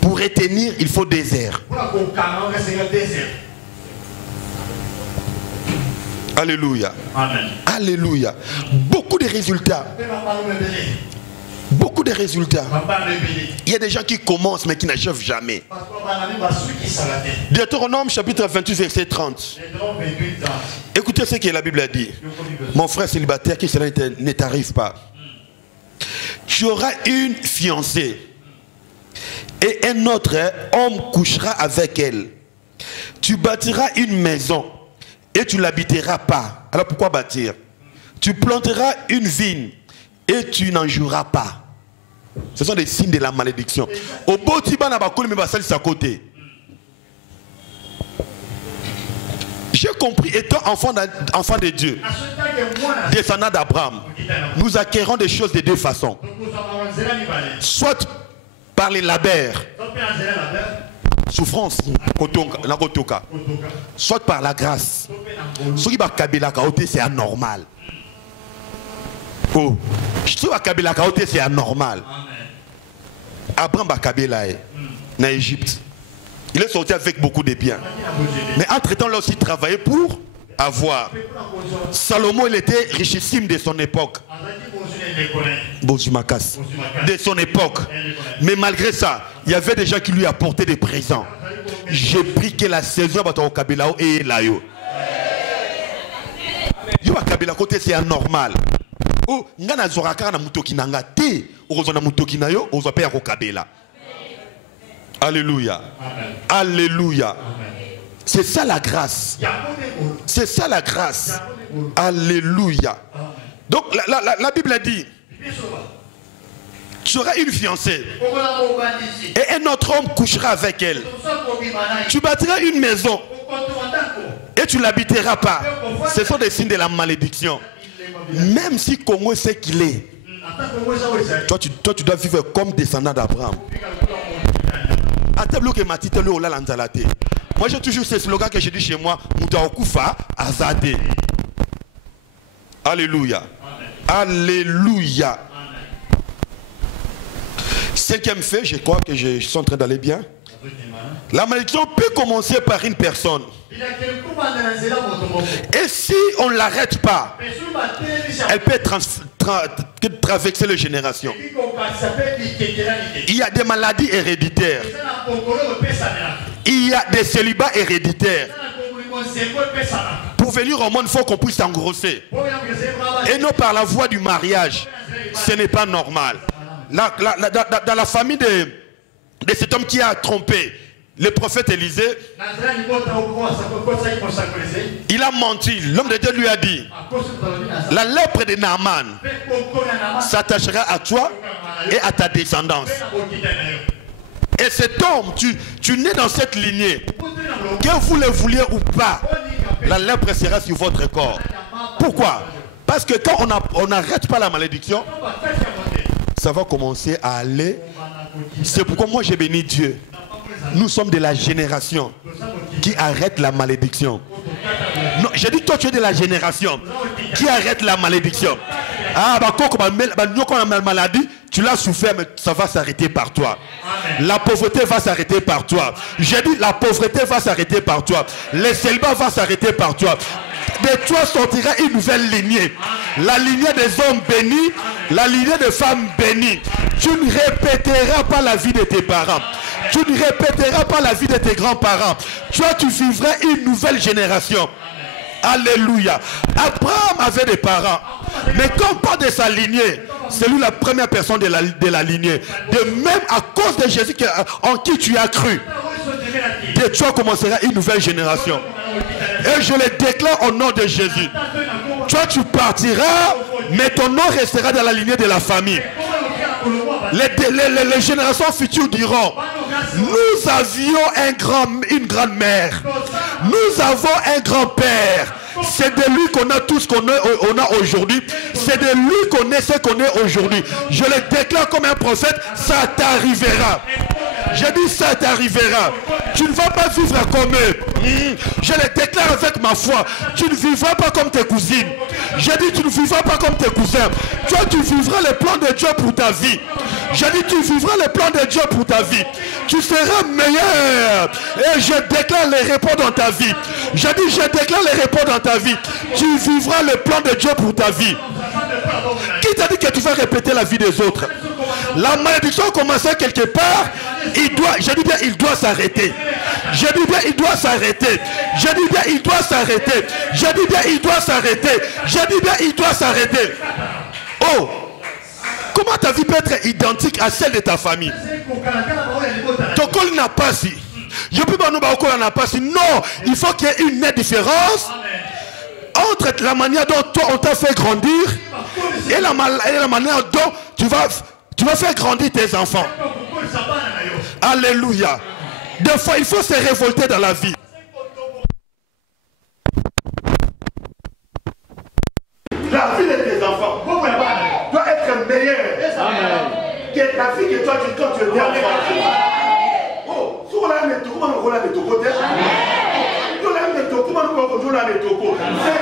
pour retenir, il faut des airs. Alléluia. Amen. Alléluia. Beaucoup de résultats. Beaucoup de résultats. Il y a des gens qui commencent mais qui n'achèvent jamais. Deutéronome chapitre 28 verset 30. Écoutez ce que la Bible a dit. Mon frère célibataire, qui cela ne t'arrive pas. Tu auras une fiancée et un autre homme couchera avec elle. Tu bâtiras une maison et tu l'habiteras pas. Alors pourquoi bâtir? Tu planteras une vigne et tu n'en joueras pas. Ce sont des signes de la malédiction. Au beau tiba na bakoli me basali sa côté. J'ai compris, étant enfant de Dieu, descendant d'Abraham, nous acquérons des choses de deux façons. Soit par les labeurs, souffrance, soit par la grâce. Ce qui va kabila kaote, c'est anormal. Oh, ce qui va kabila kaote, c'est anormal. Abraham va kabila en Égypte. Il est sorti avec beaucoup de biens. Mais entre-temps, il a aussi travaillé pour avoir. Salomon, il était richissime de son époque. De son époque. Mais malgré ça, il y avait des gens qui lui apportaient des présents. J'ai pris que la saison au Kabila et là. Yo Kabila côté c'est anormal. Oh, ngana zoraka na mutoki nanga te, ozona mutoki na yo, ozope ya ko Kabila. Alléluia. Amen. Alléluia. C'est ça la grâce. C'est ça la grâce. Alléluia. Donc la Bible a dit, tu auras une fiancée et un autre homme couchera avec elle. Tu bâtiras une maison et tu l'habiteras pas. Ce sont des signes de la malédiction. Même si Congo sait qu'il est, toi tu dois vivre comme descendant d'Abraham. Moi j'ai toujours ce slogan que je dis chez moi, Moutaokufa Azate. Alléluia. Alléluia. Cinquième fait, je crois que je suis en train d'aller bien. La malédiction peut commencer par une personne. Et si on ne l'arrête pas, elle peut traverser les générations. Il y a des maladies héréditaires. Il y a des célibats héréditaires. Pour venir au monde, il faut qu'on puisse s'engrosser. Et non par la voie du mariage. Ce n'est pas normal. Dans la famille de cet homme qui a trompé le prophète Élisée, il a menti. L'homme de Dieu lui a dit, la lèpre de Naaman s'attachera à toi et à ta descendance. Et cet homme, tu nais dans cette lignée, que vous le vouliez ou pas, la lèpre sera sur votre corps. Pourquoi? Parce que quand on n'arrête pas la malédiction, ça va commencer à aller. C'est pourquoi moi j'ai béni Dieu. Nous sommes de la génération qui arrête la malédiction. Non, j'ai dit, toi, tu es de la génération qui arrête la malédiction. Ah, bah, quand on a la maladie, tu l'as souffert, mais ça va s'arrêter par toi. La pauvreté va s'arrêter par toi. J'ai dit, la pauvreté va s'arrêter par toi. Les célibats va s'arrêter par toi. De toi sortira une nouvelle lignée. La lignée des hommes bénis, la lignée des femmes bénies. Tu ne répéteras pas la vie de tes parents. Tu ne répéteras pas la vie de tes grands-parents. Toi, tu vivras une nouvelle génération. Alléluia. Abraham avait des parents. Mais comme pas de sa lignée, c'est lui la première personne de la lignée. De même à cause de Jésus en qui tu as cru, de toi commencera une nouvelle génération. Et je le déclare au nom de Jésus. Toi tu partiras, mais ton nom restera dans la lignée de la famille. Les générations futures diront: nous avions une grand-mère, nous avons un grand-père. C'est de lui qu'on a tout ce qu'on a aujourd'hui. C'est de lui qu'on est ce qu'on est aujourd'hui. Je le déclare comme un prophète, ça t'arrivera. J'ai dit ça t'arrivera. Tu ne vas pas vivre comme eux. Je le déclare avec ma foi. Tu ne vivras pas comme tes cousines. J'ai dit tu ne vivras pas comme tes cousins. Toi tu vivras le plan de Dieu pour ta vie. J'ai dit tu vivras le plan de Dieu pour ta vie. Tu seras meilleur. Et je déclare les repos dans ta vie. J'ai dit je déclare les repos dans ta vie. Tu vivras le plan de Dieu pour ta vie. Qui t'a dit que tu vas répéter la vie des autres? La malédiction commençait quelque part. Je dis bien il doit s'arrêter. Je dis bien il doit s'arrêter. Je dis bien il doit s'arrêter. Je dis bien il doit s'arrêter. Je dis bien il doit s'arrêter. Oh, comment ta vie peut être identique à celle de ta famille? Ton col n'a pas si. Je peux pas nous n'a pas si. Non, il faut qu'il y ait une nette différence entre la manière dont toi on t'a fait grandir et la manière dont tu vas faire grandir tes enfants. Alléluia. Des fois il faut se révolter dans la vie. La vie de tes enfants doit être meilleure que la vie que toi tu es dernier. Oh, sur la net, comment on roule de ton côté? C'est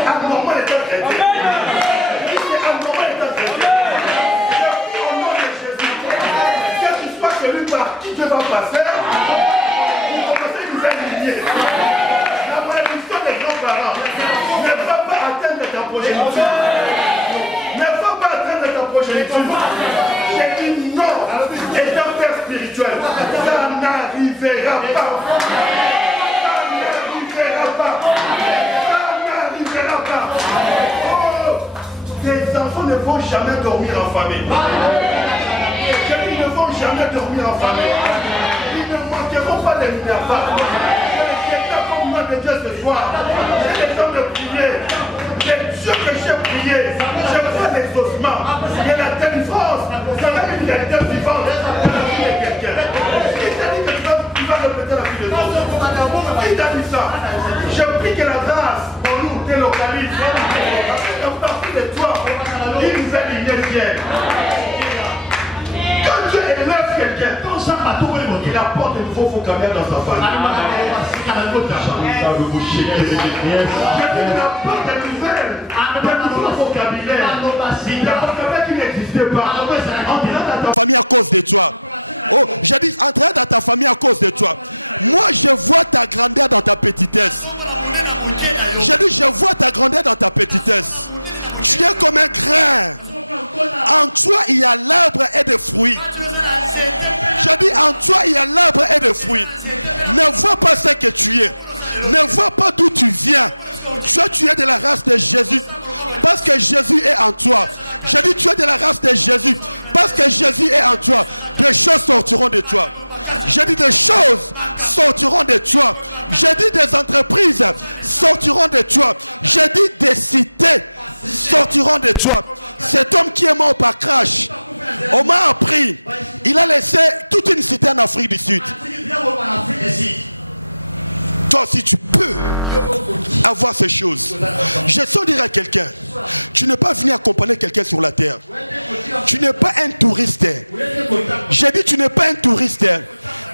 anormal d'être chrétien. C'est anormal d'être chrétien. Au nom de Jésus, que tu sois celui par qui Dieu va passer, pour commencer une nouvelle lignée. La malédiction des grands-parents ne va pas atteindre ta progéniture. Ne va pas atteindre ta progéniture. J'ai dit non. Et ton père spirituel, ça n'arrivera pas. Tes enfants ne vont jamais dormir en famille. Ils ne vont jamais dormir en famille. Ils ne manqueront pas de minerva. C'est comme moi de Dieu ce soir. J'ai le temps de prier. C'est Dieu que j'ai prié. Je vois l'exaucement. Et la délivrance sera une réalité vivante dans la vie de quelqu'un. Qui t'a dit que tu vas répéter la vie de Dieu? Qui t'a dit ça? Je prie que la grâce en nous délocalise. En partie de toi, il nous a lignée. Quand Dieu élève quelqu'un, il apporte une faux vocabulaire dans sa famille. Il apporte des nouvelles, des nouveaux vocabulaires. Des vocabulaires qui n'existaient pas. Entrant dans ta famille à cause de toi. Oh, j'ai dit entrer dans ta famille à cause de toi. Moi, je vois ta grandeur dans ta petitesse. J'ai dit, je vois ta grandeur dans ta petitesse. Tu es comme un grain. En toi, il y a l'arbre et des fruits. J'ai dit, en toi, il y a l'arbre et des fruits. Ne vois pas ce que tu es. Ne vois pas d'où tu viens. Tu es de la race de Jésus. Parce que Jésus est en toi. J'ai dit, tu es de la race de Jésus. Parce que Jésus est en toi. Des choses sortiront de toi. J'ai dit des choses sortiront de toi. J'ai dit des entreprises sortiront de toi. J'ai dit des cités sortiront de toi. Cet homme qui est mort par crash, on m'a appris, il a laissé toute une cité en Afrique du Sud. Toi aussi tu peux avoir ces choses. Je sens dire à quelqu'un, tu n'es pas venu accompagner quelqu'un sur la terre. Tu n'es pas un touriste. J'ai dit tu n'es pas un touriste.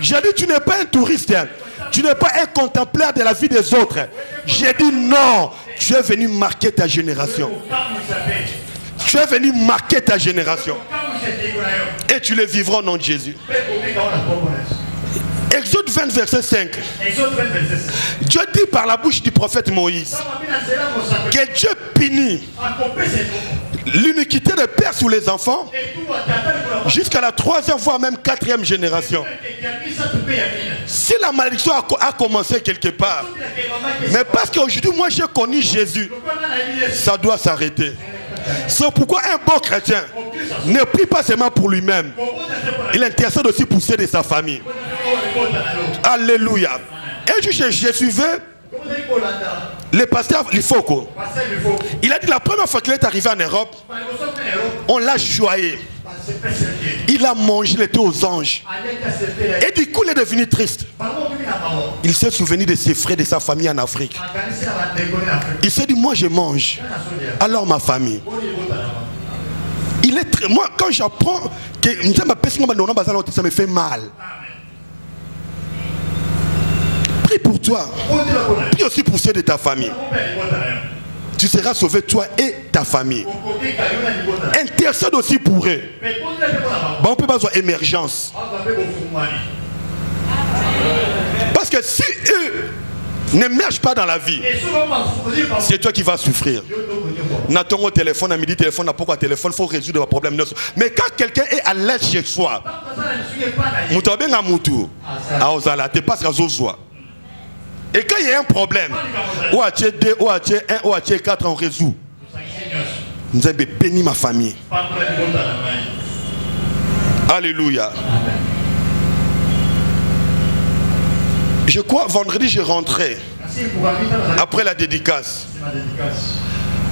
J'ai dit tu n'es pas un touriste. Tu n'es pas un contemplateur de la vie des autres. J'ai dit non. Tu es venu marquer ta génération. Tu es venu marquer ta génération. Et tu le vivras au nom de Jésus. Exode 20, verset 5. Dieu dit par la bouche du prophète Moïse que Dieu punit l'iniquité des pères sur les enfants jusqu'à la 3e voire même 4e génération. Si la malédiction a commencé quelque part, mais parce qu'aujourd'hui moi j'ai connu Jésus, ça doit s'arrêter. C'est pourquoi un bon chrétien ne prie pas seulement pour lui-même, il intercède aussi pour ceux de sa famille. Alléluia. Et je suivais le pasteur Lifoko. Il a dit la première fois qu'il est arrivé en Europe, on l'a choyé. Il a mangé, il était aux anges. Et du coup il est devenu triste. Il s'est souvenu de ses frères, de sa famille en Afrique. Il s'est dit moi je mange. Alors ma famille. Il est très... Moi quand j'apprends que ça me fait mal. Prie pour toi. Prie aussi pour ceux de ta famille. Tu seras sauvé toi et ta famille. Intercède aussi pour eux. Bon, on peut pas avoir émergence. Parce que si eux n'émergent pas dans la vie, c'est toi qui vas souffrir. N'attends au téléphone, à midi, téléphone, n'a pas téléphone, il faut résoudre le problème. Mais quand quelqu'un est à l'aise chez soi, et quand il y a un problème, ou à 2, ou à 1, ou à 4, on résout. Nous avons béni ma famille. Alléluia. Je crois vendredi je rentrais après la dédicace.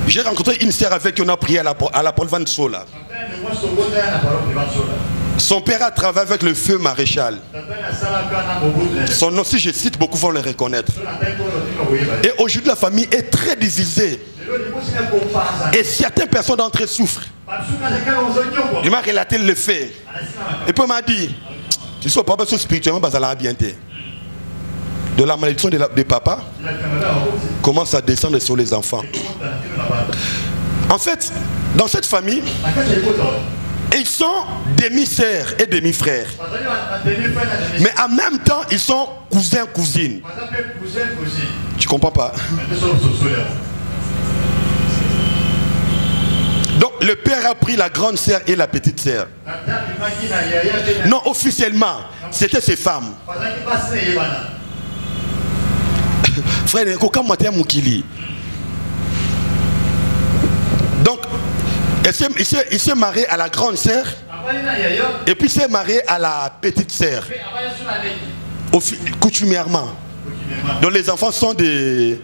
J'ai rencontré une sœur avec qui on a prié à la Paul Van Sola. Son père a travaillé avec le feu maréchal. Son nom, si je cite, beaucoup vont le reconnaître. Et aujourd'hui, la famille est très divisée. Et certaines personnes d'entre eux souffrent. Il m'a relaté le fait. Et puis il m'a dit, tu ne sois pas spirituellement, de la malédiction de papa commence à descendre sur les enfants. En fait, dans cette famille, ils sont demi-sœurs et demi-frères. Mais en même temps, ils sont cousins, cousines. Tu comprends pas? Donc le père a pris la grande sœur et la petite sœur. Non, officiellement, c'était ses femmes. Frère, donc, il s'est marié à la grande sœur et puis il s'est marié à la petite sœur. Coutumièrement. Donc les enfants sont des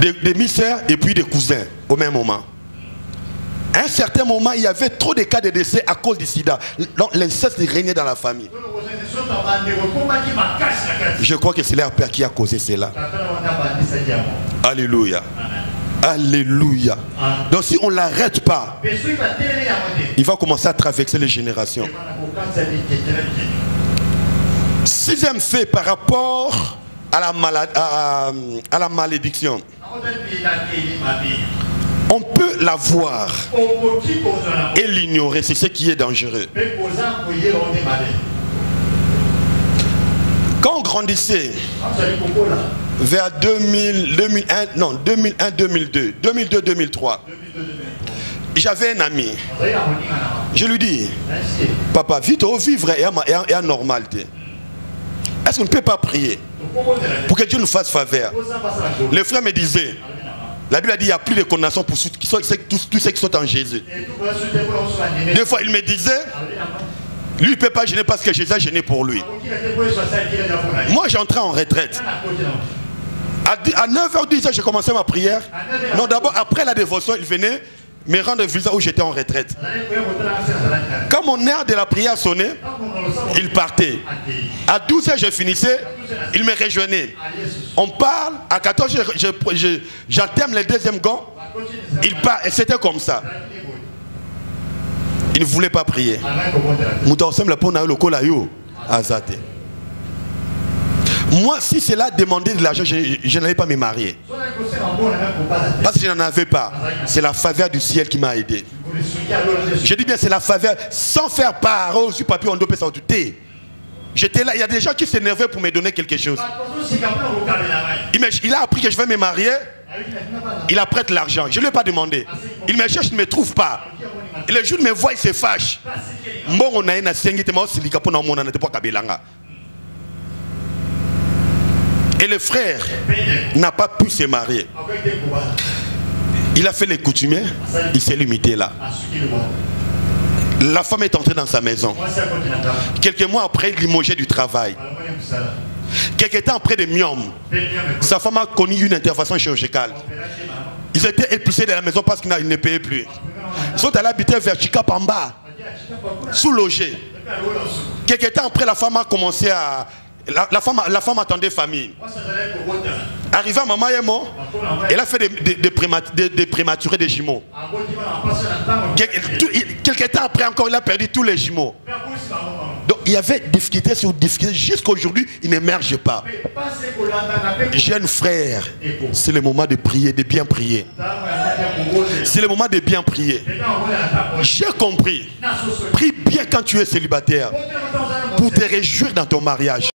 demi-sœurs et puis des cousins au même moment. À un certain moment, il y avait trop de cas de décès à cause du sida. Donc l'inceste régnait dans la famille. Je crois que c'est leur père qui a causé cela. Alléluia. Alléluia. Donc si on ne l'arrête pas, il va commencer à traverser les générations. Sixième fait par rapport à la malédiction. On peut la voir et l'ignorer, c'est ce qui est dangereux. Quand on grandissait vers 2001-2002, j'avais un ami. Je lui dis, papa, vite au vivre et à normalité. Est-ce qu'on ne peut pas prier pour que Dieu nous fasse faveur? Le frère me disait, la Bible a dit qu'il n'y a plus de condamnation pour tous ceux qui sont en Jésus. Des fois, il me disait, lui, il ne peut pas gêner parce que Jésus a gêné pour lui. Moi, j'entrais en retraite. À 9h10, j'ai commencé ma prière. Non, d'abord, après la dévotion, il venait me rendre visite où j'étais en retraite. Quand mon heure de la prière sonnait, il partait. À 12h, je finissais, il me rejoignait. On parle, à 14h, j'entame le deuxième gant, il part, et c'était comme ça. Il ne voulait pas prier. Moi, si c'est là demander de l'argent, je n'allais pas me marier. Parce que je n'en avais pas. C'est la faveur du ciel qui m'a aidé. Je dis bien, c'est la faveur. Sans faire part au papier, on doit s'en douter. J'étais là, il y a des gens qui s'énervaient pour me donner quelque chose. Il a appris que je vais me marier. Il apprête l'argent. Je ne lui ai pas demandé. Il me cherche, je ne me trouve pas. Et le jour où il me voit, il se fâche. Et le frère n'a pas pu se marier. Il a fait les coutumiers, il s'est limité là. La femme est entrée dans sa maison. Quelques mois après, il limogeait du travail. Quelques temps après de Miom, sa femme a connu une intervention chirurgicale. Ils étaient expulsés de la maison parce qu'ils ne payaient plus. Ils sont allés habiter vers Chikapamba, sous-logés. Quelques temps après, la femme a commencé à... La femme attendait famille. Arrivé à Maman Yemo, elle a fait des prématurés des jumeaux. Quelques temps après encore, il a perdu tous les jumeaux. Donc il y avait difficulté sur difficulté. Jusqu'à aujourd'hui, il n'émerge pas. Jeune frère, c'est le moment de prier, de bien prier. C'est le moment de bien prier. J'ai compris. Prie bien quand tu es célibataire pour te réjouir dans ton mariage.